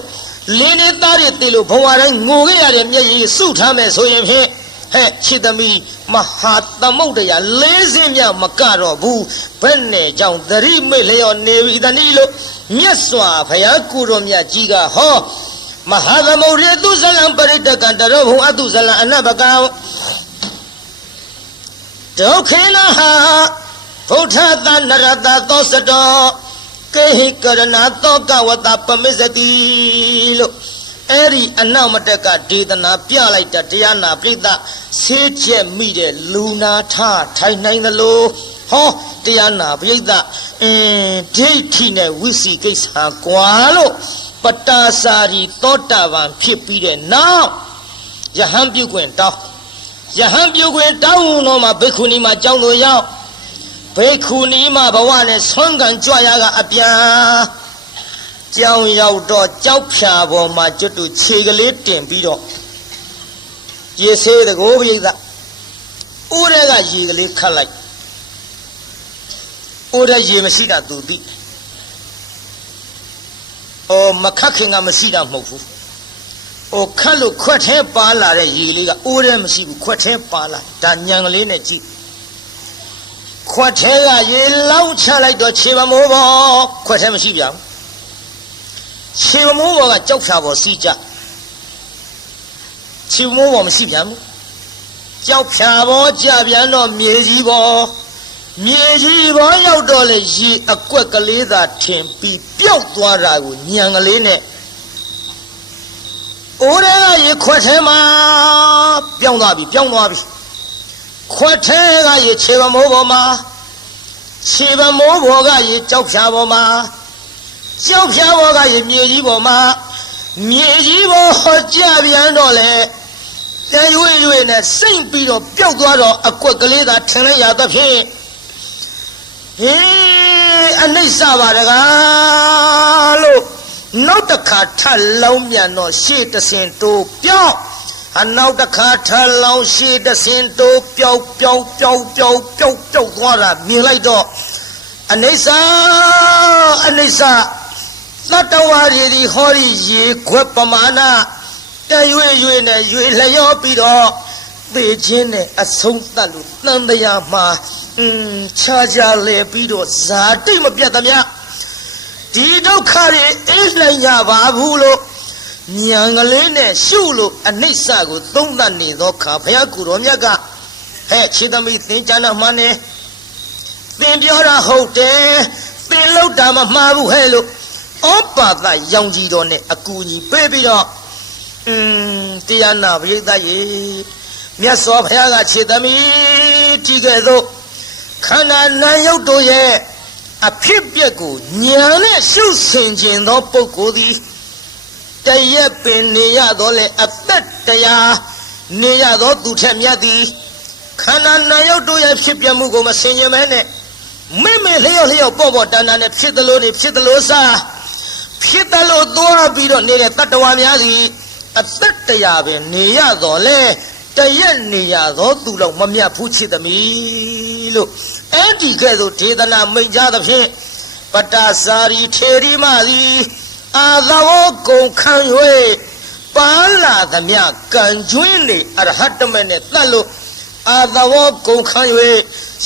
လင်းနေသားတွေသေးလို့ဘဝတိုင်းငိုခဲ့ရတဲ့မျက်ရည်စုထားမယ်ဆိုရင်ဖြင့်ဟဲ့ခြေသမီးမဟာသမုဒ္ဒရာ၄စင်းမြမကတော့ဘူးဘယ်နဲ့ကြောင့်သတိမေ့လျော်နေပြီတနည်းလို့မြတ်စွာဘုရားကိုယ်တော်မြတ်ကြီးကဟော မဟာသမုဒ္ဒရေသူဇလံပရိတကံတရောဘုံအတုဇလံအနဘကံဒုက္ခေနဟာဘုထသနရတသောစတောကေဟိကရဏသောကဝတပမစ္စတိလို့အဲ့ဒီအနောက်မတက်ကဒေသနာပြလိုက်တာတရားနာပြိဿဆေးကျက်မိတဲ့လူနာထထိုင်နိုင်သလိုဟောတရားနာပြိဿဒိဋ္ဌိနဲ့ဝိစီကိစ္စကွာလို့ပတ္တာစာရီသောတာပန်ဖြစ်ပြီးတဲ့နောက်ယဟန်ပြုခွင့်တောင်းယဟန်ပြုခွင့်တောင်းတော့မှဘိက္ခုနီမှာကြောင်းလို့ရောက်ဘိက္ခုနီမှာဘဝနဲ့ဆွမ်းကန်ကြွရကအပြန်ကြောင်းရောက်တော့ကြောက်ဖြာပေါ်မှာကျွတ်တူခြေကလေးတင်ပြီးတော့ရေဆေးတကိုးပြိဿဥရဲကရေကလေးခတ်လိုက်ဥရဲရေမရှိတာသူသိမခတ်ခင်ကမရှိတာမဟုတ်ဘူးခတ်လို့ခွက်ထဲပါလာတဲ့ရေလေးကအိုးထဲမရှိဘူးခွက်ထဲပါလာဒါညံကလေးနဲ့ကြည့်ခွက်ထဲကရေလောင်းချလိုက်တော့ခြေပမိုးပေါ်ခွက်ထဲမရှိပြန်ခြေပမိုးပေါ်ကကြောက်ဖြာပေါ်စီးကြခြေပမိုးပေါ်မရှိပြန်ဘူးကြောက်ဖြာပေါ်ကြပြန်တော့မြေကြီးပေါ်မြေကြီးပေါ်ရောက်တော့လေရေအကွက်ကလေးသာထင်ပြီးပျောက်သွားတာကိုညံကလေးနဲ့အိုးရဲကရေခွက်ထဲမှာပြောင်းသွားပြီခွက်ထဲကရေခြေပမိုးပေါ်မှာခြေပမိုးပေါ်ကရေကြောက်ဖြာပေါ်မှာကြောက်ဖြာပေါ်ကရေမြေကြီးပေါ်မှာမြေကြီးပေါ်ကြပြန်တော့လေတန်ရွေ့ရွေ့နဲ့စိမ့်ပြီးတော့ပျောက်သွားတော့အကွက်ကလေးသာထင်လိုက်ရသဖြင့်အနိစ္စပါတကားလို့နောက်တစ်ခါထပ်လောင်းပြန်တော့ရှေ့တဆင်တိုးပြောင်းနောက်တစ်ခါထပ်လောင်းရှေ့တဆင်တိုးပြောင်းသွားတာမြင်လိုက်တော့အနိစ္စသတ္တဝါတွေဒီဟောဒီရေခွက်ပမာဏတရွေ့နဲ့ရွေလျောပြီးတော့သေခြင်းနဲ့အဆုံးသတ်လို့တန်တရားမှာခြားကြလေပြီးတော့ဇာတိမပြတ်သမျှဒီဒုက္ခတွေအေးနိုင်ကြပါဘူးလို့ဉာဏ်ကလေးနဲ့ရှုလို့အနိစ္စကိုသုံးသပ်နေသောခါဘုရားကိုယ်တော်မြတ်ကဟဲ့ခြေသမီးသင်ကြားနာမှန်းနေသင်ပြောတာဟုတ်တယ်သင်လောက်တာမမှားဘူးဟဲ့လို့ဩပါသရောင်ကြီးတော်နဲ့အကူကြီးပေးပြီးတော့တရားနာပရိသတ်ရေမြတ်စွာဘုရားကခြေသမီးကြည့်ခဲ့သို့ခန္ဓာနာယုတ်တို့ရဲ့အဖြစ်ပြက်ကိုဉာဏ်နဲ့ရှုဆင်ခြင်းသောပုဂ္ဂိုလ်သည်တရက်ပင်နေရတော့လေအသက်တရားနေရတော့သူထက်မြတ်သည်ခန္ဓာနာယုတ်တို့ရဲ့ဖြစ်ပြမှုကိုမဆင်ခြင်မဲနဲ့မိလျော့ပေါ့တန်နဲ့ဖြစ်သလိုနေဖြစ်သလိုစားဖြစ်သလိုသွားပြီးတော့နေတဲ့တတ္တဝါများစီအသက်တရားပင်နေရတော့လေတရက်နေရတော့သူလောက်မမြတ်ဘူးချစ်သမီးလို့အဲ့ဒီကဲ့သို့ဒေသနာမိန့်ကြသဖြင့်ပတ္တစာရီထေရီမသည်အာသဝကုန်ခံ၍ပါလာသမျှကံကျွင်းနေအရဟတမေနဲ့တတ်လို့အာသဝကုန်ခံ၍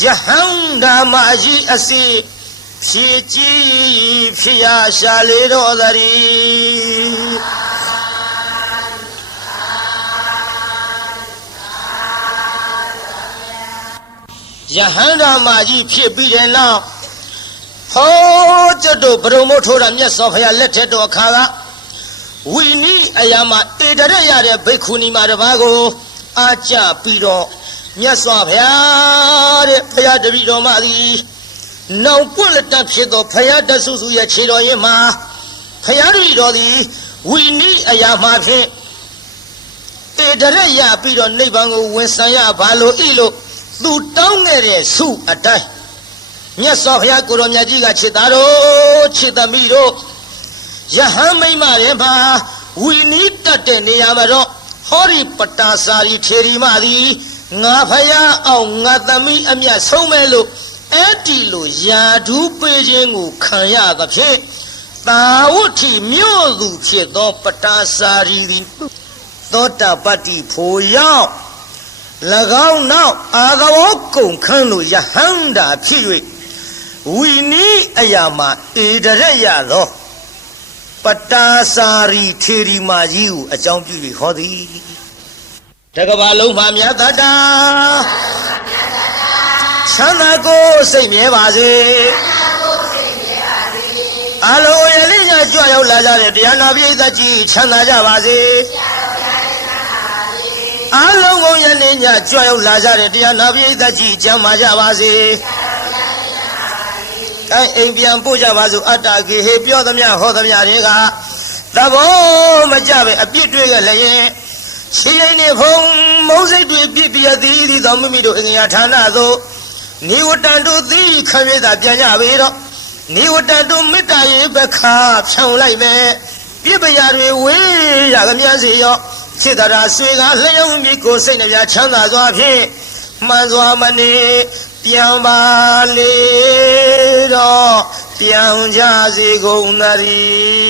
ယဟန္တာမကြီးအစီဖြည့်ကြည်ဖြစ်ရရှာလေတော်သတည်းယဟန္တာမကြီးဖြစ်ပြီးတဲ့နောက်ဟောကျွတ်တို့ဘုံမို့ထိုးတာမြတ်စွာဘုရားလက်ထက်တော်အခါကဝိနည်းအရာမှာတေတရရတဲ့ဘိက္ခုနီမတစ်ပါးကိုအားကြပြီးတော့မြတ်စွာဘုရားတဲ့ဘုရားတပည့်တော်မသည်နောင်ပွင့်လက်တဖြစ်သောဘုရားတဆုစုရဲ့ခြေတော်ရင်မှာဘုရားတပည့်တော်သည်ဝိနည်းအရာမှာဖြင့်တေတရရပြီးတော့နိဗ္ဗာန်ကိုဝင်ဆံရပါလို့ဤလို့သူတောင်းခဲ့တဲ့ဆုအတိုင်းမြတ်စွာဘုရားကိုယ်တော်မြတ်ကြီးကချစ်သားတို့ချစ်သမီးတို့ယဟန်မိမ့်မတွေမှာဝီနီးတတ်တဲ့နေရာမှာတော့ဟောဒီပတ္တာစာရီထေရီမသည်ငါဖယားအောင်ငါသမီးအမြတ်ဆုံးမဲ့လို့အဲ့ဒီလိုယာဓုပေးခြင်းကိုခံရသဖြင့်သာဝတ္ထိမြို့သူဖြစ်သောပတ္တာစာရီသည်သောတာပတ္တိဖို့ရောက်၎င်းနောက်အာသဝကုန်ခန်းလို့ယဟန္တာဖြစ်၍ဝီနီးအရာမှာဧတရရသောဘ ပတာစာရီထေရီမာကြီးကိုအကြောင်းပြုပြီးဟောသည်တကဘာလုံးမှာမြတ်တတာချမ်းသာကိုစိတ်မြဲပါစေအလုံးရလေးညကြွရောက်လာကြတဲ့တရားနာပိဋကကြီးချမ်းသာကြပါစေအလုံးကုန်ရလေးညကြွရောက်လာကြတဲ့တရားနာပိဋကကြီးကျမ်းမာကြပါစေအိမ်ပြန်ပို့ကြပါစို့အတ္တကေဟေပြောသမျှဟောသမျှတွေကသဘောမကြပဲအပြစ်တွေကြလည်းရှိရင်နေဖုံမုံစိတ်တွေပြစ်ပြသည်သောမိမိတို့အင်္ဂါဌာနသို့နိဝတ္တတုသီခံရတာပြန်ကြပေတော့နိဝတ္တတုမေတ္တာရေပခါဖြောင်းလိုက်မယ်ပြစ်ပရာတွေဝေးရကမြန်းစီရောခြေတရာဆွေကလျှောင်းမြစ်ကိုစိတ်နှပြချမ်းသာစွာဖြင့်မှန်စွာမနေပြန်ပါလေတော့ပြောင်းကြစေကုန်သတည်း